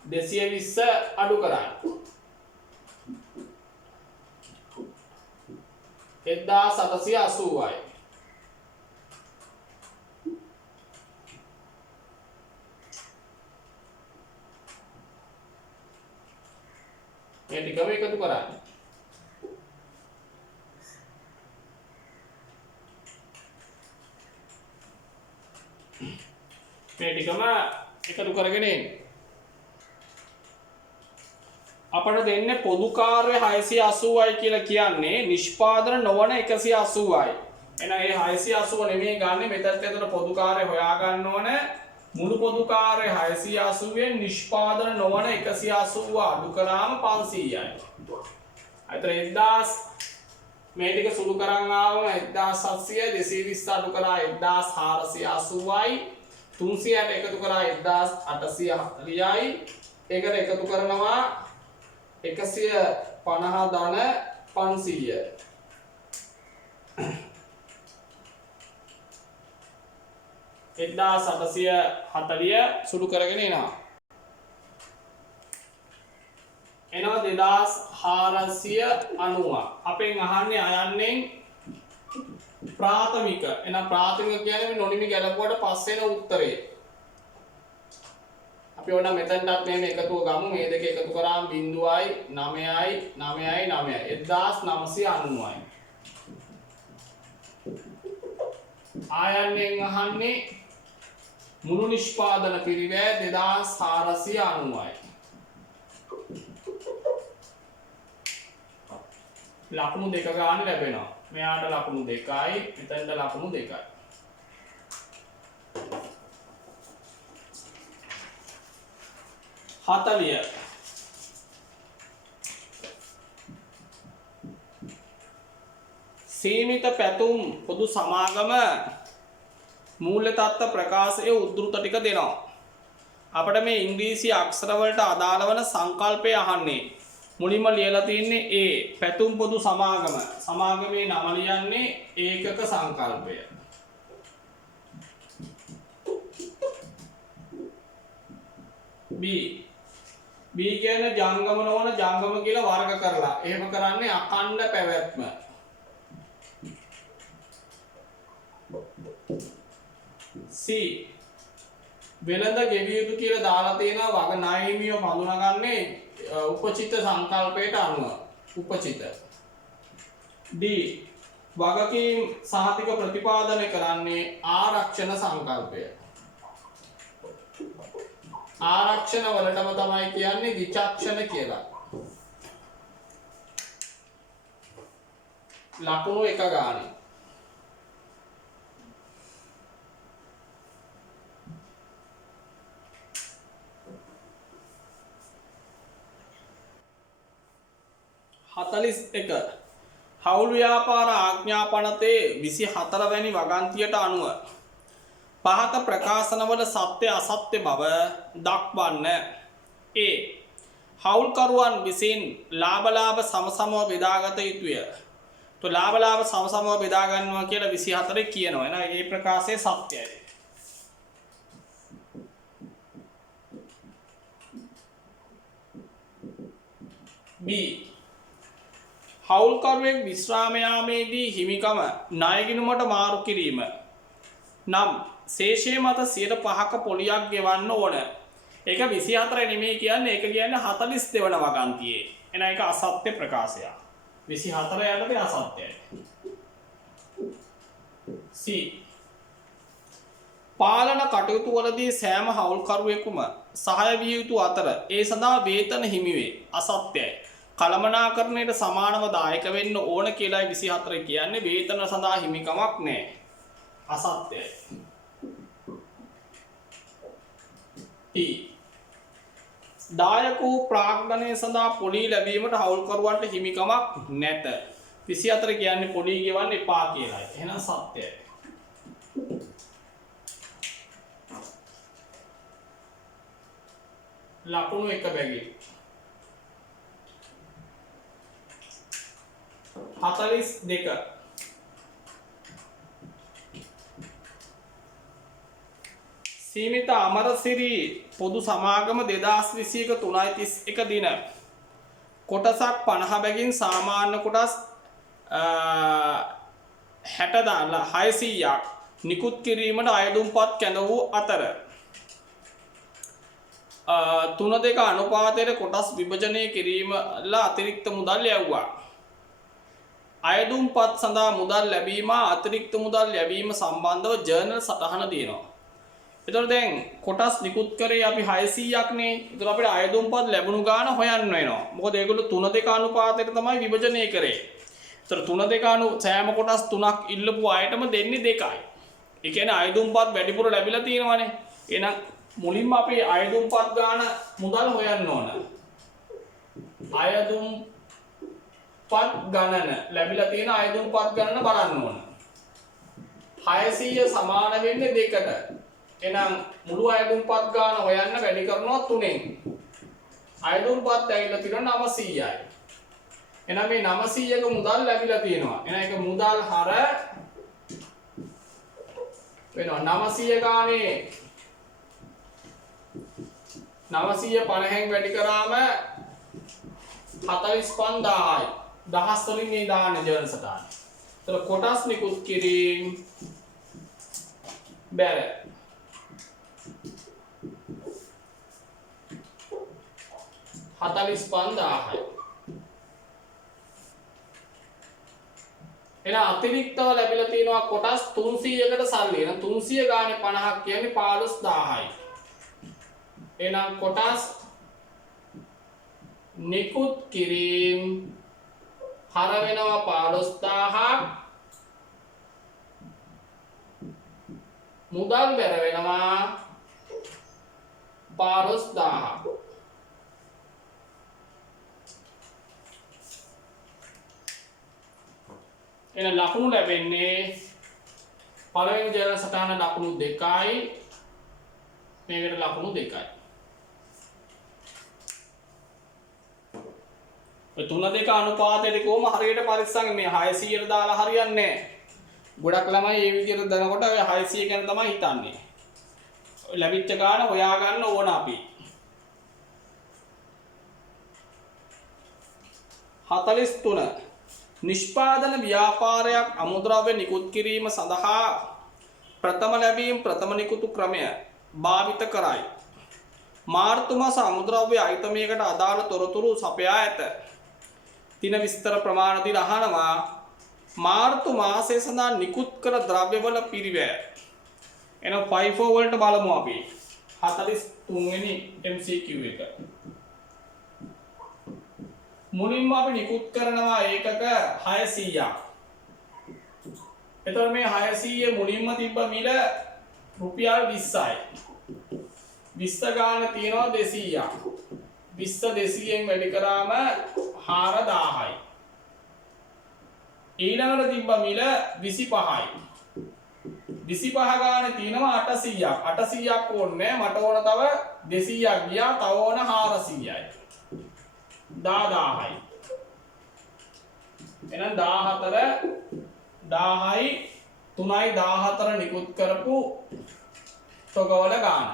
220 අඩු කරන්න. 1780යි. මේ ටිකම එකතු කරන්න. මේ ටිකම එකතු කරගෙන එන්න. අපට දෙන්නේ පොදුකාර්ය 680යි කියලා කියන්නේ නිෂ්පාදන නොවන 180යි. එහෙනම් මේ 680 නෙමෙයි ගන්නෙ. මෙතනට එතන පොදුකාර්ය හොයා ගන්න ඕන. මුළු පොදුකාර්ය 680න් නිෂ්පාදන නොවන 180 අඩු කරාම 500යි. අතන 1000 මේ ටික සුළු කරන් ආවම 1700 220 අඩු කරා 1480යි. 300ට එකතු කරා 1840යි. ඒකට එකතු කරනවා 150 ධන 500. 1840 සුළු කරගෙන එනවා. එනවා 2490. අපෙන් අහන්නේ අයන්නේ ප්‍රාථමික. එහෙනම් ප්‍රාථමික කියන්නේ මේ නොනිමි ගැලපුවට පස්සේ එන උත්තරේ. අපි ඕන මෙතනටත් මෙහෙම එකතුව ගමු. මේ දෙක එකතු කරාම 0යි 9යි 9යි 9යි 1990යි. ආයන්නෙන් අහන්නේ මුළු නිෂ්පාදන පිරිවැය 2490යි. ලකුණු දෙක ගන්න ලැබෙනවා. මෙයාට ලකුණු 2යි, මෙතනට ලකුණු 2යි. හතලිය සීමිත පැතුම් පොදු සමාගම මූල්‍ය තත්ත්ව ප්‍රකාශයේ උද්දෘත ටික දෙනවා. අපිට මේ ඉංග්‍රීසි අක්ෂර වලට අදාළ වන සංකල්පය අහන්නේ. මුලින්ම ලියලා තින්නේ A පැතුම් පොදු සමාගම. සමාගමේ නම ලියන්නේ ඒකක සංකල්පය. B කියන්නේ ජංගම නොවන ජංගම කියලා වර්ග කරලා. එහෙම කරන්නේ අඛණ්ඩ පැවැත්ම. C වෙළඳ ගෙවිය යුතු කියලා දාලා තියෙනවා වග ණයහිමියෝ හඳුනාගන්නේ උපචිත සංකල්පයට අනුව. උපචිත. D වගකීම් සහතික ප්‍රතිපාදනය කරන්නේ ආරක්ෂණ සංකල්පය. ආරක්ෂණ වලටම තමයි කියන්නේ විචක්ෂණ කියලා. ලකුණු එක ගානේ. එක හවුල් ව්‍යාපාර ආඥා පනතේ 24 වැනි වගන්තියට අනුව පහත ප්‍රකාශනවල සත්‍ය අසත්‍ය බව දක්වන්න. A හවුල්කරුවන් විසින් ලාභ සමසමව බෙදාගත යුතුය. તો ලාභ සමසමව බෙදා ගන්නවා කියලා 24 කියනවා. එහෙනම් මේ ප්‍රකාශය සත්‍යයි. B. හවුල්කරුවෙක් විශ්‍රාම යාමේදී හිමිකම ණයගිණුමට මාරු කිරීම නම් ශේෂය මත 5%ක පොලියක් ගෙවන්න ඕන. ඒක 24 නෙමෙයි කියන්නේ, ඒක කියන්නේ 42 වන වගන්තියේ. එන එක අසත්‍ය ප්‍රකාශයක්. 24 යටතේ අසත්‍යයි. C. පාලන කටයුතු වලදී සෑම හවුල්කරුවෙකුම සහාය විය යුතු අතර ඒ සඳහා වේතන හිමි වේ. අසත්‍යයි. කළමනාකරණයට සමානව දායක වෙන්න ඕන කියලායි 24 කියන්නේ. වේතන සඳහා හිමිකමක් නැහැ. අසත්‍යයි. T. දායක වූ ප්‍රාග්ධනය සඳහා පොලී ලැබීමට හවුල්කරුවන්ට හිමිකමක් නැත. 24 කියන්නේ පොලී ගෙවන්න එපා කියලායි. එහෙනම් සත්‍යයි. ලකුණු එක බැගින් 42. සීමිත අමරසිරි පොදු සමාගම 2021 3.31 දින කොටසක් 50 බැගින් සාමාන්‍ය කොටස් 600ක් නිකුත් කිරීමට අයදුම්පත් කැඳ වූ අතර 3-2 අනුපාතයට කොටස් විභජනය කිරීමල අතිරික්ත මුදල් යැව්වා. අයදුම්පත් සඳහා මුදල් ලැබීම අතිරික්ත මුදල් ලැබීම සම්බන්ධව ජර්නල් සටහන තියෙනවා. එතකොට දැන් කොටස් නිකුත් කරේ අපි 600ක් නේ. එතකොට අපිට අයදුම්පත් ලැබුණු ගාන හොයන්න වෙනවා. මොකද ඒගොල්ලෝ 3-2 අනුපාතයට තමයි විභජනය කරේ. එතකොට 3-2 සෑම කොටස් 3ක් ඉල්ලපු අයටම දෙන්නේ 2යි. ඒ කියන්නේ අයදුම්පත් වැඩිපුර ලැබිලා තියෙනවානේ. එහෙනම් මුලින්ම අපි අයදුම්පත් ගාන මුදල් හොයන්න ඕන. අයදුම්පත් ගණන ලැබිලා තියෙන අයදුම්පත් ගණන බලන්න ඕන. 600 සමාන වෙන්නේ 2කට. එහෙනම් මුළු අයදුම්පත් ගාන හොයන්න වැඩි කරනවා 3ෙන්. අයදුම්පත් ඇවිල්ලා තියෙනවා 900යි. එහෙනම් මේ 900ක මුදල් ලැබිලා තියෙනවා. එහෙනම් ඒක මුදල් හර වෙනවා 900 ගානේ 950න් වැඩි කරාම 45000යි. දහස් වලින් මේ දාන්න ජර්නල් සටහන. ඒතර කොටස් නිකුත් කිරීම බැර 45000යි. එන අතිරික්තව ලැබිලා තියෙනවා කොටස් 300කට සල්ලි. එහෙනම් 300 ගානේ 50ක් කියන්නේ 15000යි. එහෙනම් කොටස් නිකුත් කිරීම හර වෙනවා 15000ක්. මුදල් බැර වෙනවා 15000ක්. එන ලකුණු ලැබෙන්නේ පළවෙනි ජර්නල් සටහන ලකුණු 2යි. මේකට ලකුණු 2යි. ඔය 3-2 අනුපාතයට කොහොම හරියට පරිස්සම් මේ 600ට දාලා හරියන්නේ නැහැ. ගොඩක් ළමයි මේ විදිහට දනකොට ඔය 600 ගැන තමයි හිතන්නේ. ඔය ලැබිච්ච ගාන හොයා ගන්න ඕන අපි. 43 නිෂ්පාදන ව්‍යාපාරයක් අමුද්‍රව්‍ය නිකුත් කිරීම සඳහා ප්‍රථම ලැබීම් ප්‍රථම නිකුතු ක්‍රමය භාවිත කරයි. මාර්තු මාස අමුද්‍රව්‍ය අයිතමයකට අදාළ තොරතුරු සපයා ඇත. තින විස්තර ප්‍රමාණ දින අහනවා. මාර්තු මාසයේ සඳහා නිකුත් කර ද්‍රව්‍යවල පිරිවැය. එහෙනම් 54 වලට බලමු අපි. 43 වෙනි MCQ එක. මුලින්ම අපි නිකුත් කරනවා ඒකක 600ක්. එතකොට මේ 600 මුලින්ම තිබ්බ මිල රුපියල් 20යි. 20 ගාන තියෙනවා 200ක්. 20 200ෙන් වැඩි කරාම 4000යි. ඊළඟට තිබ්බ මිල 25යි. 25 ගාන තියෙනවා 800ක්. 800ක් ඕනේ මට ඕන තව 200ක් ගියා තව ඕන 400යි. 10000යි. එහෙනම් 14 10යි 3යි 14 නිකුත් කරපු තොගවල ගාන.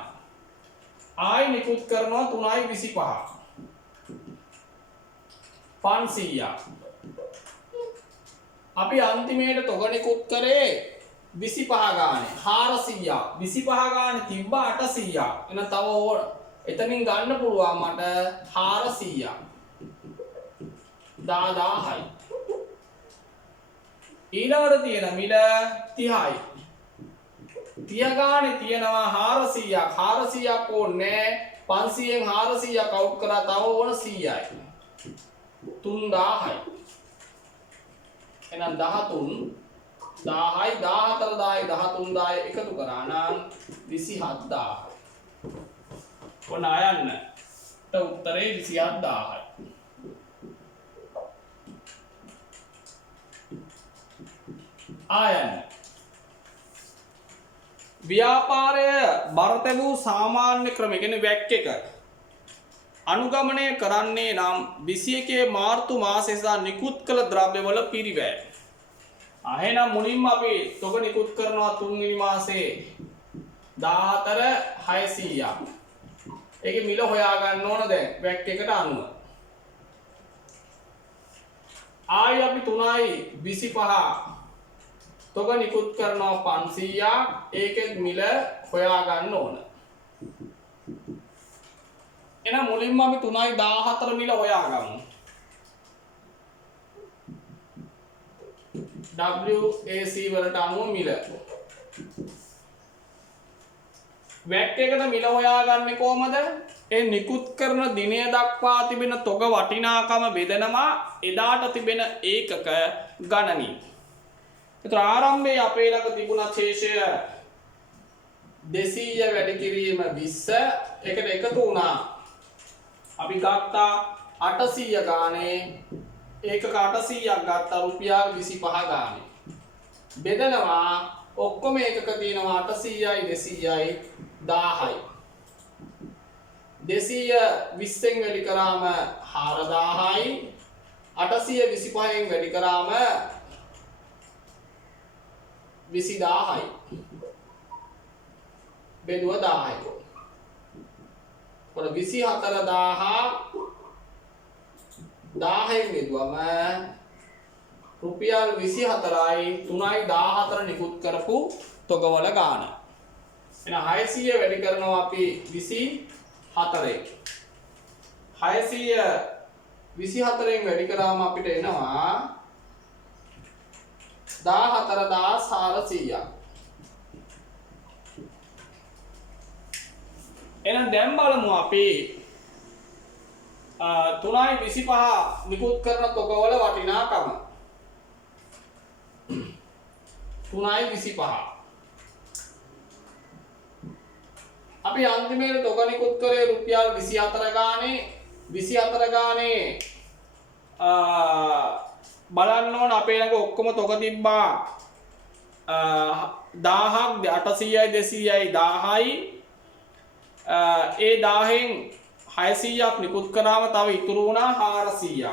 ආයි නිකුත් කරනවා 3යි 25. 500ක්. අපි අන්තිමේට තොග නිකුත් කරේ 25 ගානේ 400ක්. 25 ගානේ තිබ්බ 800ක්. එන තව එතනින් ගන්න පුළුවන් මට 400ක්. 10000යි. ඊළඟට තියෙන මිල 30යි. 30 ගානේ තියෙනවා 400ක්. 400ක් ඕනේ 500න් 400ක් අවුට් කරලා තව ඕන 100යි. 3000යි. එහෙනම් 13 10යි 14000යි 13000යි එකතු කරා නම් 27000යි. ඔන්න ආයන්න. උත්තරේ 27000යි. ආයන්න. ව්‍යාපාරය බරතැබූ සාමාන්‍ය ක්‍රම කියන්නේ වැක් එක අනුගමනය කරන්නේ නම් 21 මාර්තු මාසයේ සඳහා නිකුත් කළ ද්‍රව්‍යවල පිරිවැය. එහෙනම් මුලින්ම අපි තොග නිකුත් කරනවා තුන්වෙනි මාසේ 14600ක්. ඒකේ මිල හොයා ගන්න ඕන දැන් වැක් එකට අනුව. ආයි අපි 3.25 තොග නිකුත් කරනවා 500ක්. ඒකෙත් මිල හොයා ගන්න ඕන. එහෙනම් මුලින්ම අපි 3.14 මිල හොයාගමු. WAC වලට අනුව මිල. වැක් එකට මිල හොයාගන්නේ කොහමද? ඒ නිකුත් කරන දිනය දක්වා තිබෙන තොග වටිනාකම බෙදනවා එදාට තිබෙන ඒකක ගණනින්. ඒතර ආරම්භයේ අපේ ළඟ තිබුණා ශේෂය 200 වැඩි කිරීම 20 එකට එකතු වුණා. අපි ගත්තා 800 ගානේ ඒකක 800ක් ගත්තා රුපියල් 25 ගානේ. බෙදනවා ඔක්කොම ඒකක තියෙනවා 800යි 200යි 1000යි. 200 20න් වැඩි කරාම 4000යි 825න් වැඩි කරාම 20000යි. බෙදුව 1000යි. ඔන්න 24000 10න් බෙදුවම රුපියල් 24යි 3.14 නිකුත් කරපු තොගවල ගාන. එහෙනම් 600 වැඩි කරනවා අපි 24න්. 600 24න් වැඩි කරාම අපිට එනවා 14400ක්. එහෙනම් දැන් බලමු අපි 3.25 නිකුත් කරන තොගවල වටිනාකම. 3.25 අපි අන්තිමේට තොග නිකුත් කරේ රුපියල් 24 ගානේ. 24 ගානේ බලන්න ඕන අපේ ළඟ ඔක්කොම තොග තිබ්බා 1000ක් 800යි 200යි 1000යි. ඒ 1000න් 600ක් නිකුත් කරාම තව ඉතුරු වුණා 400ක්.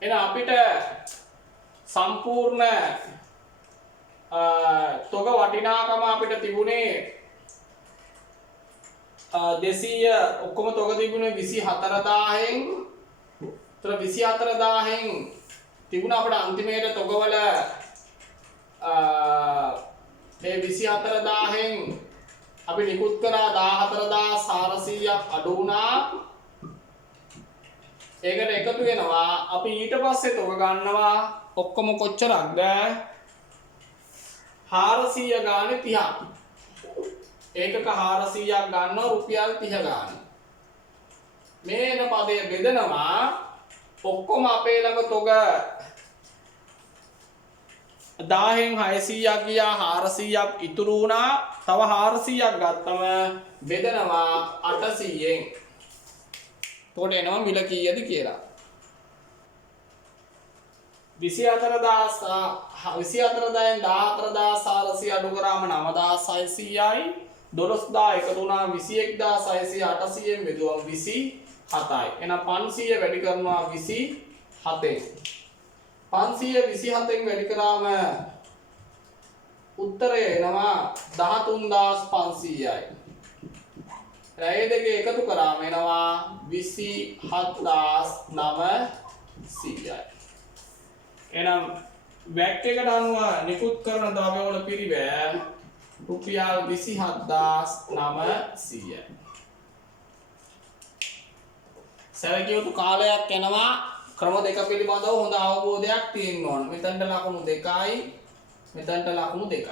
එහෙනම් අපිට සම්පූර්ණ තොග වටිනාකම අපිට තිබුණේ 200 ඔක්කොම තොග තිබුණේ 24000න්. ඒතර 24000න් තිබුණ අපිට අන්තිමේට තොගවල මේ 24000න් අපි නිකුත් කරා 14400ක් අඩු වුණා. ඒකට එකතු වෙනවා අපි ඊට පස්සේ තොග ගන්නවා ඔක්කොම කොච්චරක්ද 400 ගානේ 30ක්. ඒකක 400ක් ගන්නවා රුපියල් 30 ගානේ. මේන පදයේ බෙදනවා ඔක්කොම අපේ ළඟ තොග 1000න් 600ක් ගියා 400ක් ඉතුරු වුණා. තව 400ක් ගත්තම බෙදනවා 800න්. එතකොට එනවා මිල කීයද කියලා. 24000න් 14400 අඩු කරාම 9600යි. 12000 එකතු වුණා 21600 800න් බෙදුවම 27යි. එහෙනම් 500 වැඩි කරනවා 27න්. 527න් වැඩි කරාම උත්තරය එනවා 13500යි. ඒ දෙක එකතු කරාම එනවා 27900යි. එහෙනම් වැක් එකට අනුව නිකුත් කරන ද්‍රව්‍යවල පිරිවැය රුපියල් 27900යි. සැලකිය යුතු කාලයක් යනවා. ක්‍රම දෙක පිළිබඳව හොඳ අවබෝධයක් තියෙන්න ඕන. මෙතනට ලකුණු 2යි, මෙතනට ලකුණු 2යි.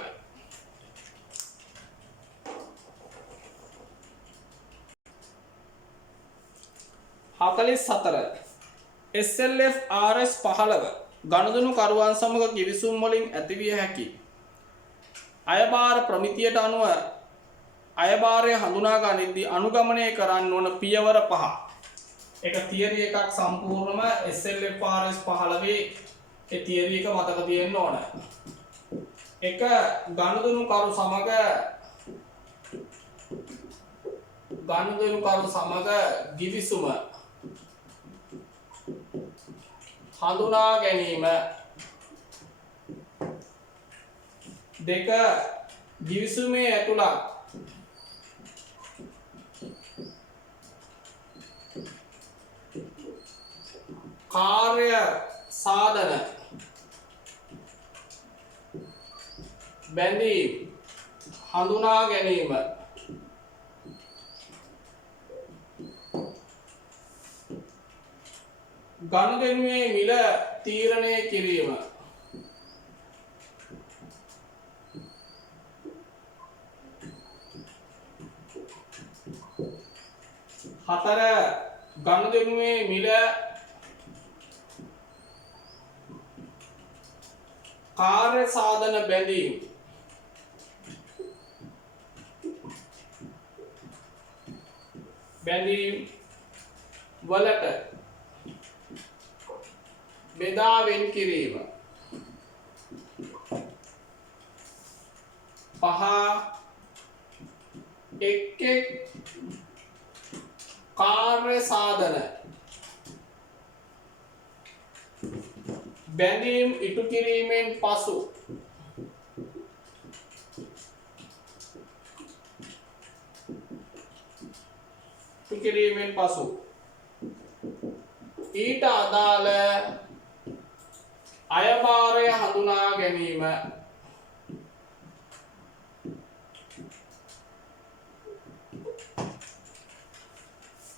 SLF RS 15 ගනුදෙනු කරුවන් සමග කිවිසුම් වලින් ඇතිවිය හැකි අයභාර ප්‍රමිතියට අනුව අයභාරය හඳුනා ගනිද්දී අනුගමනය කරන්න ඕන පියවර 5. එක තියරි එකක් සම්පූර්ණම SLF RS 15 ඒ තියරි එක මතක තියෙන්න ඕන. එක ගනුදෙනු කරු සමග කිවිසුම හඳුනා ගැනීම. 2 කිවිසුමේ ඇතුළත් කාර්ය සාධන බැඳීම් හඳුනා ගැනීම. ගනුදෙනුවේ මිල තීරණය කිරීම. 4 ගනුදෙනුවේ මිල කාර්ය සාධන බැඳීම්. වලට බෙදා වෙන් කිරීම. 5 එක් කාර්ය සාධන බැඳීම් ඉටු කිරීමෙන් පසු ඊට අදාළ අයභාරය හඳුනා ගැනීම.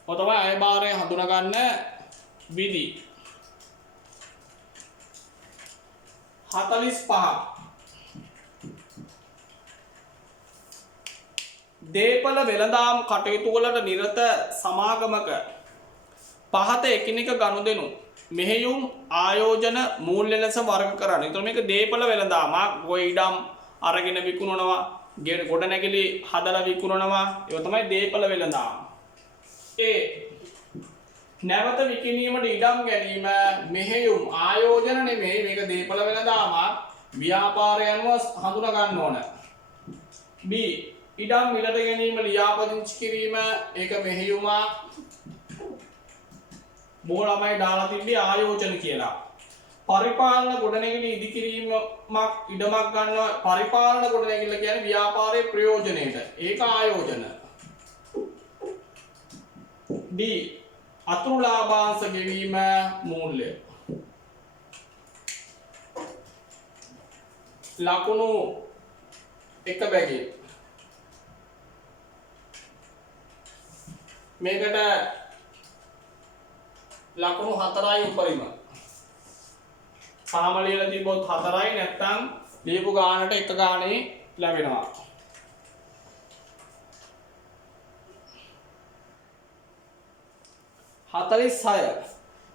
ඔතම අයභාරය හඳුනගන්න විදි. 45 දේපල වෙළඳාම් කටයුතු වලට නිරත සමාගමක පහත එකිනෙක ගනුදෙනු මෙහෙයුම් ආයෝජන මූල්‍ය ලෙස වර්ග කරන්න. ඒතර මේක දේපල වෙළඳාමක්. ඔය ඉඩම් අරගෙන විකුණනවා, ගොඩනැගිලි හදලා විකුණනවා. ඒක තමයි දේපල වෙළඳාම. ඒ නැවත විකිණීමට ඉඩම් ගැනීම මෙහෙයුම් ආයෝජන නෙමෙයි. මේක දේපල වෙළඳාමක්. ව්‍යාපාරය අනුව හඳුනා ගන්න ඕන. B ඉඩම් මිලට ගැනීම ලියාපදිංචි කිරීම ඒක මෙහෙයුමක්. බොහෝ ළමයි දාලා තිබ්බේ ආයෝජන කියලා. පරිපාලන ගොඩනැගිලි ඉදිකිරීමක් ඉඩමක් ගන්නවා. පරිපාලන ගොඩනැගිල්ල කියන්නේ ව්‍යාපාරයේ ප්‍රයෝජනෙට. ඒක ආයෝජන. D අතුරු ලාභාංශ ගෙවීම මූල්‍ය. ලකුණු එක බැගින්. මේකට ලකුණු 4යි උපරිම. සාම ලියලා තිබ්බොත් 4යි නැත්නම් ලියපු ගානට එක ගානේ ලැබෙනවා.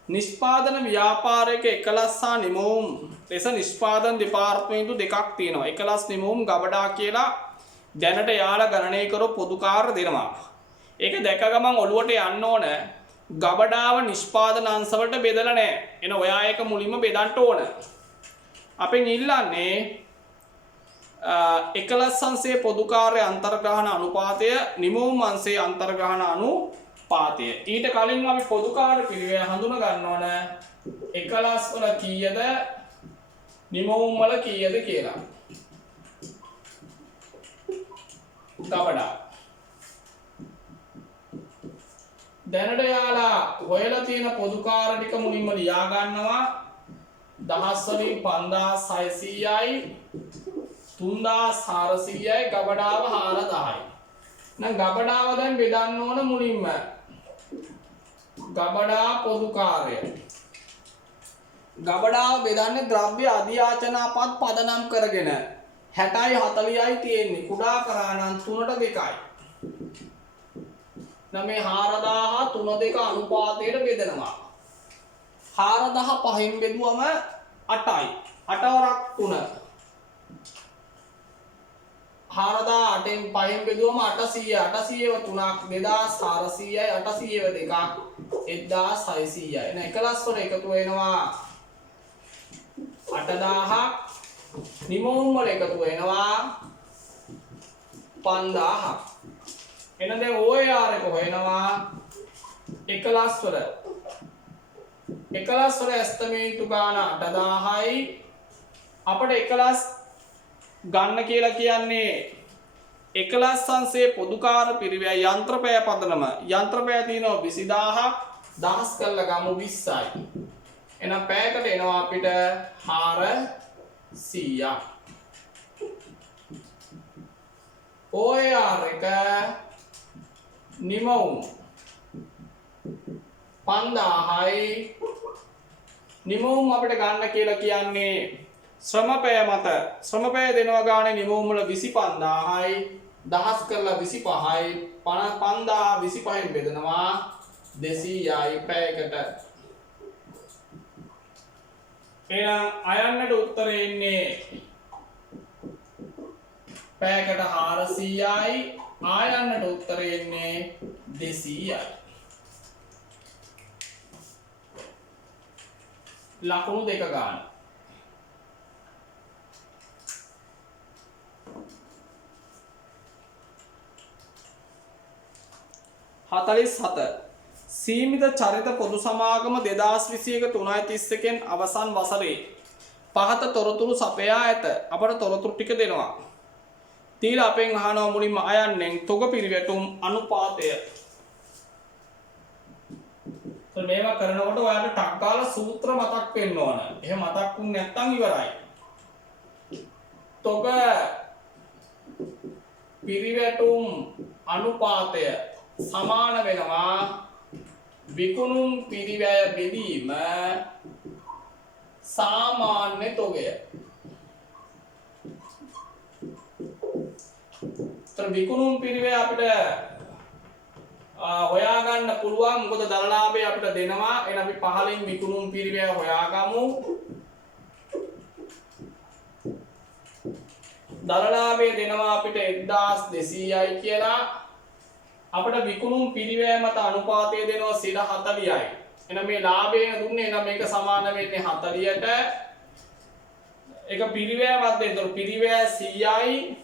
නිෂ්පාදන ව්‍යාපාරයක එකලස් හා නිමවුම් ලෙස නිෂ්පාදන දෙපාර්තමේන්තු දෙකක් තියෙනවා. එකලස් නිමවුම් ගබඩා කියලා දැනට යාලා ගණනය කරපු පොදු කාර්ය දෙනවා. ඒක දැක ගමන් ඔළුවට යන්න ඕන ගබඩාව නිෂ්පාදන අංශ වලට බෙදලා නැහැ. එන ඔයා ඒක මුලින්ම බෙදන්න ඕන. අපෙන් ඉල්ලන්නේ එකලස් අංශයේ පොදු කාර්ය අන්තර්ග්‍රහණ අනුපාතය, නිමවුම් අංශයේ අන්තර්ග්‍රහණ අනුපාතය. ඊට කලින් අපි පොදු කාර්ය පිළිවෙල හඳුනා ගන්න ඕන එකලස් වල කීයද, නිමවුම් වල කීයද කියලා. ගබඩා. දැනට යාලා හොයලා තියෙන පොදු කාර ටික මුලින්ම ලියා ගන්නවා. 1000 වලින් 5600යි 3400යි ගබඩාව 4000යි. නම් ගබඩාව දැන් බෙදන්න ඕන මුලින්ම. ගබඩා පොදු කාර්ය. ගබඩාව බෙදන්නේ ද්‍රව්‍ය අධියාචනාපත් පදනම් කරගෙන 60යි 40යි තියෙන්නේ. කුඩා කරා නම් 3ට 2යි. නම් මේ 4000 3 2 අනුපාතයට බෙදනවා. 4000 5න් බෙදුවම 8යි. 8 වරක් 3. 4000 8න් 5න් බෙදුවම 800. 800ව 3ක් 2400යි 800ව 2ක් 1600යි. එන 11 වල එකතු වෙනවා 8000ක්. නිමවුම් වල එකතු වෙනවා 5000ක්. එන දැන් OAR එක හොයනවා 11 වල. 11 වල එස්ටිමේට් ගාන 8000යි. අපිට 11 ගන්න කියලා කියන්නේ 11 අංශයේ පොදුකාර පිරිවැය යන්ත්‍රපෑ පදනම. යන්ත්‍රපෑ තියෙනවා 20000ක්. දහස් කරලා ගමු 20යි. එහෙනම් පැයකට එනවා අපිට 400ක්. OAR එක නිමවුම් 5000යි. නිමවුම් අපිට ගන්න කියලා කියන්නේ ශ්‍රමපය මත. ශ්‍රමපය දෙනවා ගානේ නිමවුම් වල 25000යි. දහස් කරලා 25යි. 5000 25න් බෙදනවා 200යි පැයකට. එහෙනම් අයන්නට උත්තරේ එන්නේ පැයකට 400යි. ආයන්නට උත්තරේ එන්නේ 200යි. ලකුණු දෙක ගන්න. සීමිත චරිත පොදු සමාගම 2021 3:31න් අවසන් වසරේ පහත තොරතුරු සපයා ඇත. අපට තොරතුරු ටික දෙනවා. තීලා අපෙන් අහනවා මුලින්ම අයන්නෙන් තොග පිරිවැටුම් අනුපාතය. මේවා කරනකොට ඔයාලට ටක් ගාලා සූත්‍ර මතක් වෙන්න ඕන. එහෙම මතක් වුනේ නැත්නම් ඉවරයි. තොග පිරිවැටුම් අනුපාතය සමාන වෙනවා විකුණුම් පිරිවැය බෙදීම සාමාන්‍ය තොගය. විකුණුම් පිරිවැය අපිට හොයාගන්න පුළුවන්. මොකද දරලාභය අපිට දෙනවා. එහෙනම් අපි පහලින් විකුණුම් පිරිවැය හොයාගමු. දරලාභය දෙනවා අපිට 1200යි කියලා. අපිට විකුණුම් පිරිවැය මත අනුපාතය දෙනවා 40යි. එහෙනම් මේ ලාභයෙන් දුන්නේ. එහෙනම් මේක සමාන වෙන්නේ 40ට. ඒක පිරිවැය මත දෙනතොර පිරිවැය 100යි.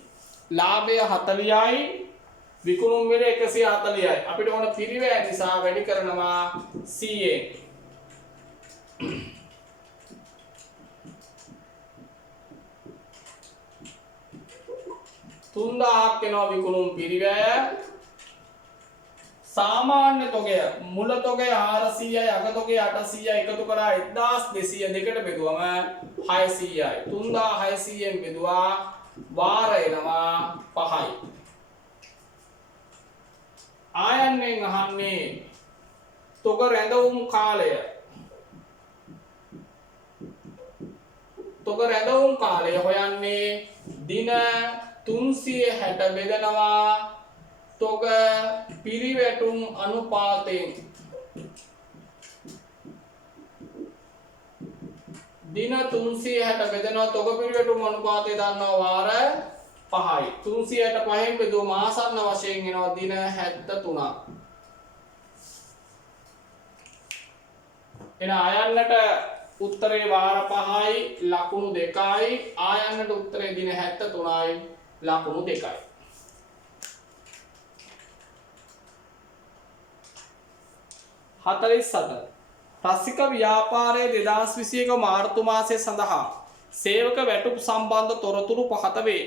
ලාභය 40යි. විකුණුම් වල 140යි. අපිට ඕන පිරිවැය නිසා වැඩි කරනවා 100ෙන්. 3000ක් වෙනවා විකුණුම් පිරිවැය. සාමාන්‍ය තොගය මුල තොගය 400යි අග තොගය 800යි එකතු කරා 1200 දෙකට බෙදුවම 600යි. 3600ෙන් බෙදුවා වාර එනවා 5යි. ආයන්නෙන් අහන්නේ තොග රැඳවුම් කාලය. තොග රැඳවුම් කාලය හොයන්නේ දින 360 බෙදනවා තොග පිරිවැටුම් අනුපාතයෙන්. දින 360 බෙදනවා තොග පිරිවැටුම් අනුපාතය දන්නවා වාර 5යි. 365න් බෙදුවම ආසන්න වශයෙන් එනවා දින 73ක්. එන ආයන්නට උත්තරේ වාර 5යි ලකුණු 2යි. ආයන්නට උත්තරේ දින 73යි ලකුණු 2යි. රසික ව්‍යාපාරයේ 2021 මාර්තු මාසය සඳහා සේවක වැටුප් සම්බන්ධ තොරතුරු පහත වේ.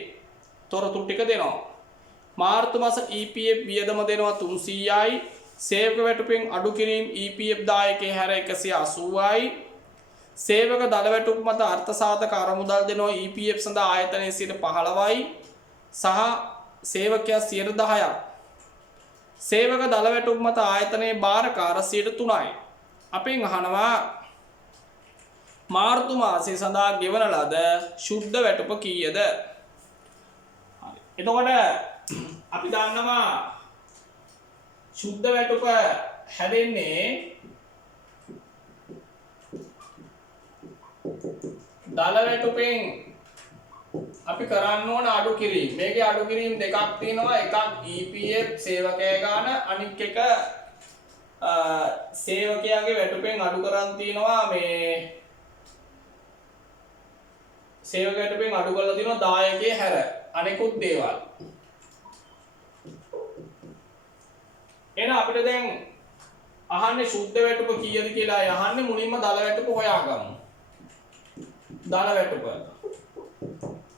තොරතුරු ටික දෙනවා. මාර්තු මාස EPF වියදම දෙනවා 300යි. සේවක වැටුපෙන් අඩු කිරීම EPF දායකයේ හැර 180යි. සේවක දල වැටුප් මත අර්ථසාධක අරමුදල් දෙනවා EPF සඳහා ආයතනයේ 15යි. සහ සේවකයා 10%ක්. සේවක දල වැටුප් මත ආයතනයේ භාරකාර 3යි. අපෙන් අහනවා මාර්තු මාසයේ සඳහා ගෙවන ලද ශුද්ධ වැටුප කීයද? හරි. එතකොට අපි දන්නවා ශුද්ධ වැටුප හැදෙන්නේ දල වැටුපෙන් අපි කරන්න ඕන අඩු කිරීම. මේකේ අඩු කිරීම දෙකක් තියෙනවා. එකක් EPF සේවකය ගාන, අනික් එක සේවකයාගේ වැටුපෙන් අඩු කරන් තියෙනවා මේ සේවක වැටුපෙන් අඩු කරලා තියෙනවා දායකයේ හැර අනෙකුත් දේවල්. එහෙනම් අපිට දැන් අහන්නේ ශුද්ධ වැටුප කීයද කියලා අහන්නේ මුලින්ම දල වැටුප හොයාගමු. දල වැටුප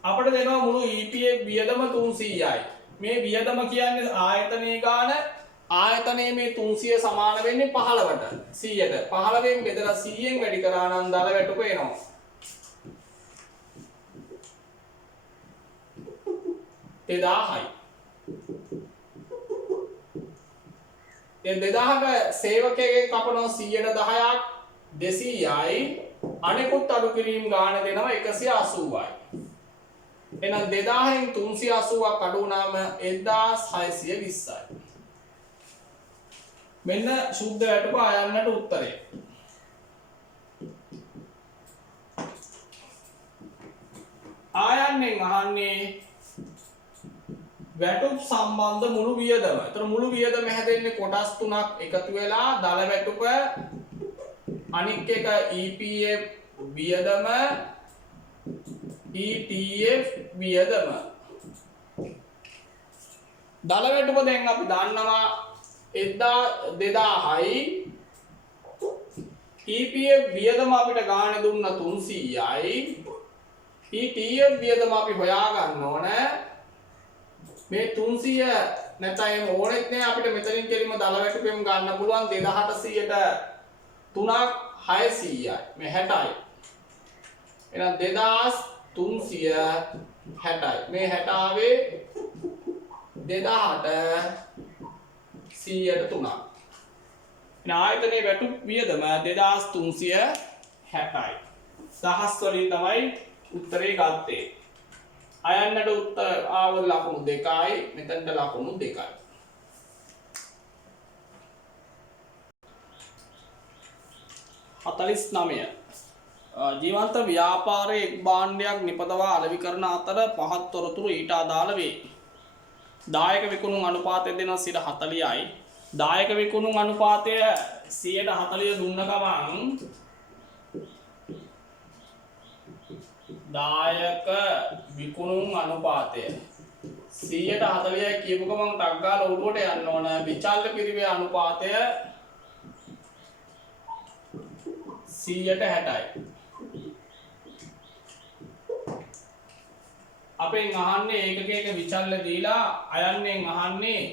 අපිට දෙනවා මුළු EPF වියදම 300යි. මේ වියදම කියන්නේ ආයතනයේ ගාන. ආයතනයේ මේ 300 සමාන වෙන්නේ 15ට 100ට. 15න් බෙදලා 100න් වැඩි කරා නම් දල වැටුප එනවා. දෙදාහයි. දැන් 2000ක සේවකයෙක්ගෙන් කපනවා 100ට 10ක් 200යි. අනෙකුත් අඩු කිරීම ගාන දෙනවා 180යි. එහෙනම් 2000න් 380ක් අඩු වුණාම 1620යි. මෙන්න ශුද්ධ වැටුප අයන්නට උත්තරය. ආයන්නෙන් අහන්නේ වැටුප් සම්බන්ධ මුළු වියදම. ඒතර මුළු වියදම හැදෙන්නේ කොටස් තුනක් එකතු වෙලා දල වැටුප, අනික් එක EPF වියදම, ETF වියදම. දල වැටුප දැන් අපි දන්නවා 2000යි. EPF වියදම අපිට ගාණ දුන්න 300යි. ETF වියදම අපි හොයා ගන්න ඕන. මේ 300 නැත්නම් ඕනෙත් නෑ අපිට මෙතනින් කෙලින්ම දල වැටුපෙම ගන්න පුළුවන් 2800ට 3ක් 600යි. මේ 60යි. එහෙනම් 2360යි. මේ 60 ආවේ 2000ට 100ට 3ක්. එහෙනම් ආයතනයේ වැටුප් වියදම 2360යි. දහස් වලින් තමයි උත්තරේ ගත්තේ. අයන්නට උත්තර ආව ලකුණු 2යි, මෙතනට ලකුණු 2යි. හතලිස් නමය. ජීවන්ත ව්‍යාපාරයේ එක් භාණ්ඩයක් නිපදවා අලෙවි කරන අතර පහත් තොරතුරු ඊට අදාළ වේ. දායක විකුණුම් අනුපාතය දෙනවා 40යි. දායක විකුණුම් අනුපාතය 140 දුන්න ගමන් දායක විකුණුම් අනුපාතය 140යි කියපු ගමන් ටක් ගාලා උඩට යන්න ඕන. විචල්්‍ය පිරිවේ අනුපාතය 160යි. අපෙන් අහන්නේ ඒකකයක විචල්්‍ය දීලා අයන්නෙන් අහන්නේ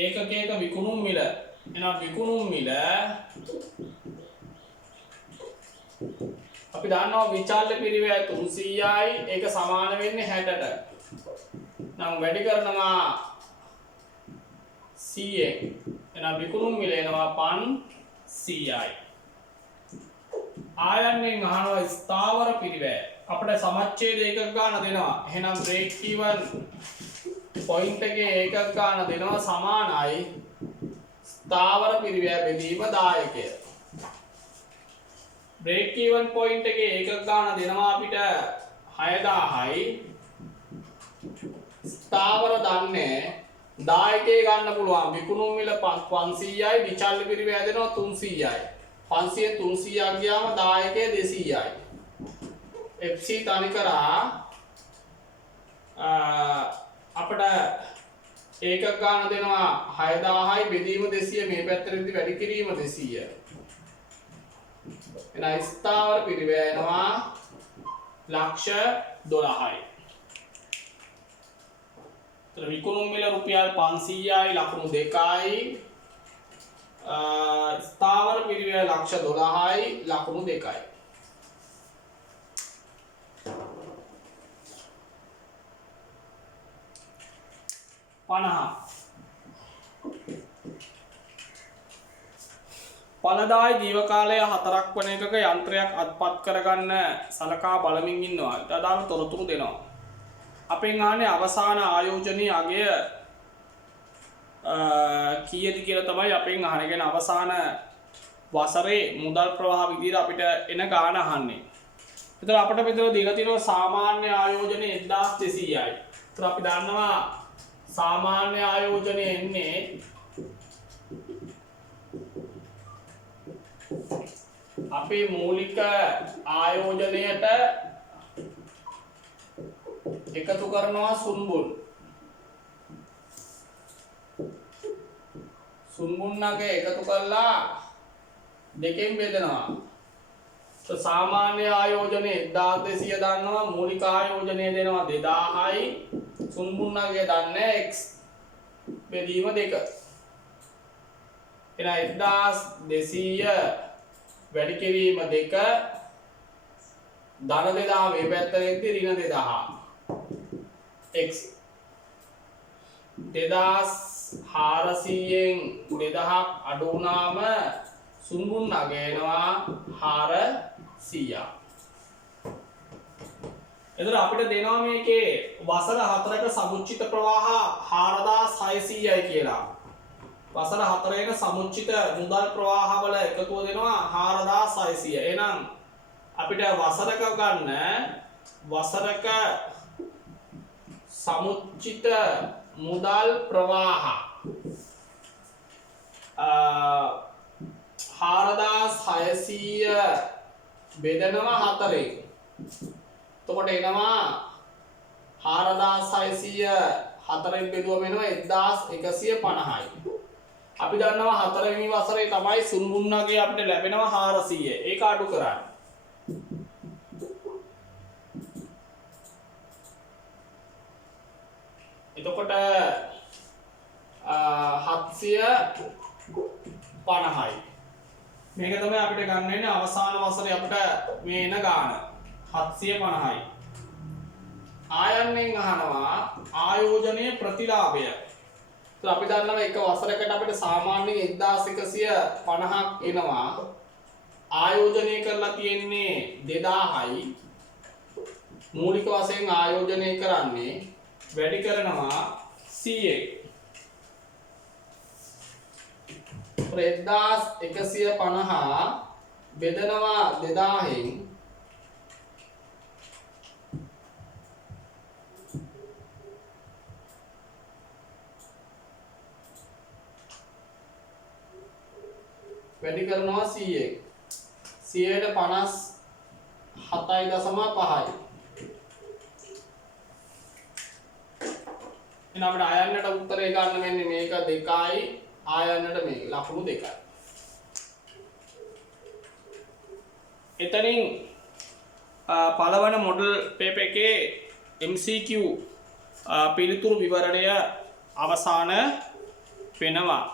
ඒකකයක විකුණුම් මිල. එහෙනම් විකුණුම් මිල අපි දන්නවා විචල්්‍ය පිරිවැය 300යි. ඒක සමාන වෙන්නේ 60ට. නම් වැඩි කරනවා 100ෙන්. එහෙනම් විකුණුම් මිල එනවා 500යි. ආයන්නෙන් අහනවා ස්ථාවර පිරිවැය. අපිට සමච්ඡේද ඒකක ගන්න දෙනවා. එහෙනම් බ්‍රේක් ඉවන් පොයින්ට් එකේ ඒකක ගන්න දෙනවා සමානයි ස්ථාවර පිරිවැය බෙදීම දායකය. බ්‍රේක් ඉවන් පොයින්ට් එකේ ඒකක ගන්න දෙනවා අපිට 6000යි. ස්ථාවර දන්නේ දායකය ගන්න පුළුවන්. විකුණුම් මිල 500යි, විචල්්‍ය පිරිවැය දෙනවා 300යි. 500 300ක් ගියාම දායකය 200යි. FC තනි කරා අපිට ඒකක ගන්න දෙනවා 6000යි බෙදීම 200. මේ පැත්තට වැඩි කිරීම 200. එහෙනම් ස්ථාවර පිරිවැය එනවා ලක්ෂ 12යි. විකුණුම් මිල රුපියල් 500යි ලකුණු 2යි. ස්ථාවර පිරිවැය ලක්ෂ 12යි ලකුණු 2යි. ඵලදායි ජීවකාලය 4ක් වන එකක යන්ත්‍රයක් අත්පත් කරගන්න සලකා බලමින් ඉන්නවා. ඊට අදාළ තොරතුරු දෙනවා. අපෙන් අහන්නේ අවසාන ආයෝජනයේ අගය කීයද කියලා තමයි අපෙන් අහන්නේ. කියන්නේ අවසාන වසරේ මුදල් ප්‍රවාහ විදිහට අපිට එන ගාණ අහන්නේ. ඒතර අපිට මෙතන දීලා තියෙනවා සාමාන්‍ය ආයෝජනය 1200යි. ඒතර අපි දන්නවා සාමාන්‍ය ආයෝජනය එන්නේ අපේ මූලික ආයෝජනයට එකතු කරනවා සුන්බුන්. සුන්බුන්නගේ එකතු කරලා දෙකෙන් බෙදනවා. සාමාන්‍ය ආයෝජනය 1200 දන්නවා, මූලික ආයෝජනය දෙනවා 2000යි, සුන්බුන්නගේ දන්නේ x බෙදීම 2. එහෙනම් 1200 වැඩි කිරීම 2 ධන 2000 මේ පැත්තෙන්දී ඍණ 2000 x 2400න් 2000ක් අඩු වුණාම සුන්බුන් නගේනවා 400ක්. එතන අපිට දෙනවා මේකේ වසර 4ක සමුච්චිත ප්‍රවාහ 4600යි කියලා. වසර 4ක සමුච්චිත මුදල් ප්‍රවාහවල එකතුව දෙනවා 4600. එහෙනම් අපිට වසරක ගන්න වසරක සමුච්චිත මුදල් ප්‍රවාහ 4600 බෙදනවා 4ෙන්. එතකොට එනවා 4600 4ෙන් බෙදුවම එනවා 1150යි. අපි දන්නවා 4 වෙනි වසරේ තමයි සුන්බුන්නගේ අපිට ලැබෙනවා 400. ඒක අඩු කරන්න. එතකොට 750යි. මේක තමයි අපිට ගන්න වෙන්නේ අවසාන වසරේ අපිට මේ එන ගාණ 750යි. ආයන්නෙන් අහනවා ආයෝජනයේ ප්‍රතිලාභය. අපි දන්නවා එක වසරකට අපිට සාමාන්‍යයෙන් 1150ක් එනවා. ආයෝජනය කරලා තියෙන්නේ 2000යි. මූලික වශයෙන් ආයෝජනය කරන්නේ වැඩි කරනවා 100ක්. 1150 බෙදනවා 2000න් වැඩි කරනවා 100ක්. 100ට 57.5යි. එහෙනම් අපිට ආයන්නට උත්තරේ ගන්න වෙන්නේ මේක 2යි, ආයන්නට මේක ලකුණු 2යි. එතනින් පළවන මොඩල් පේපර් එකේ MCQ පිළිතුරු විවරණය අවසාන වෙනවා.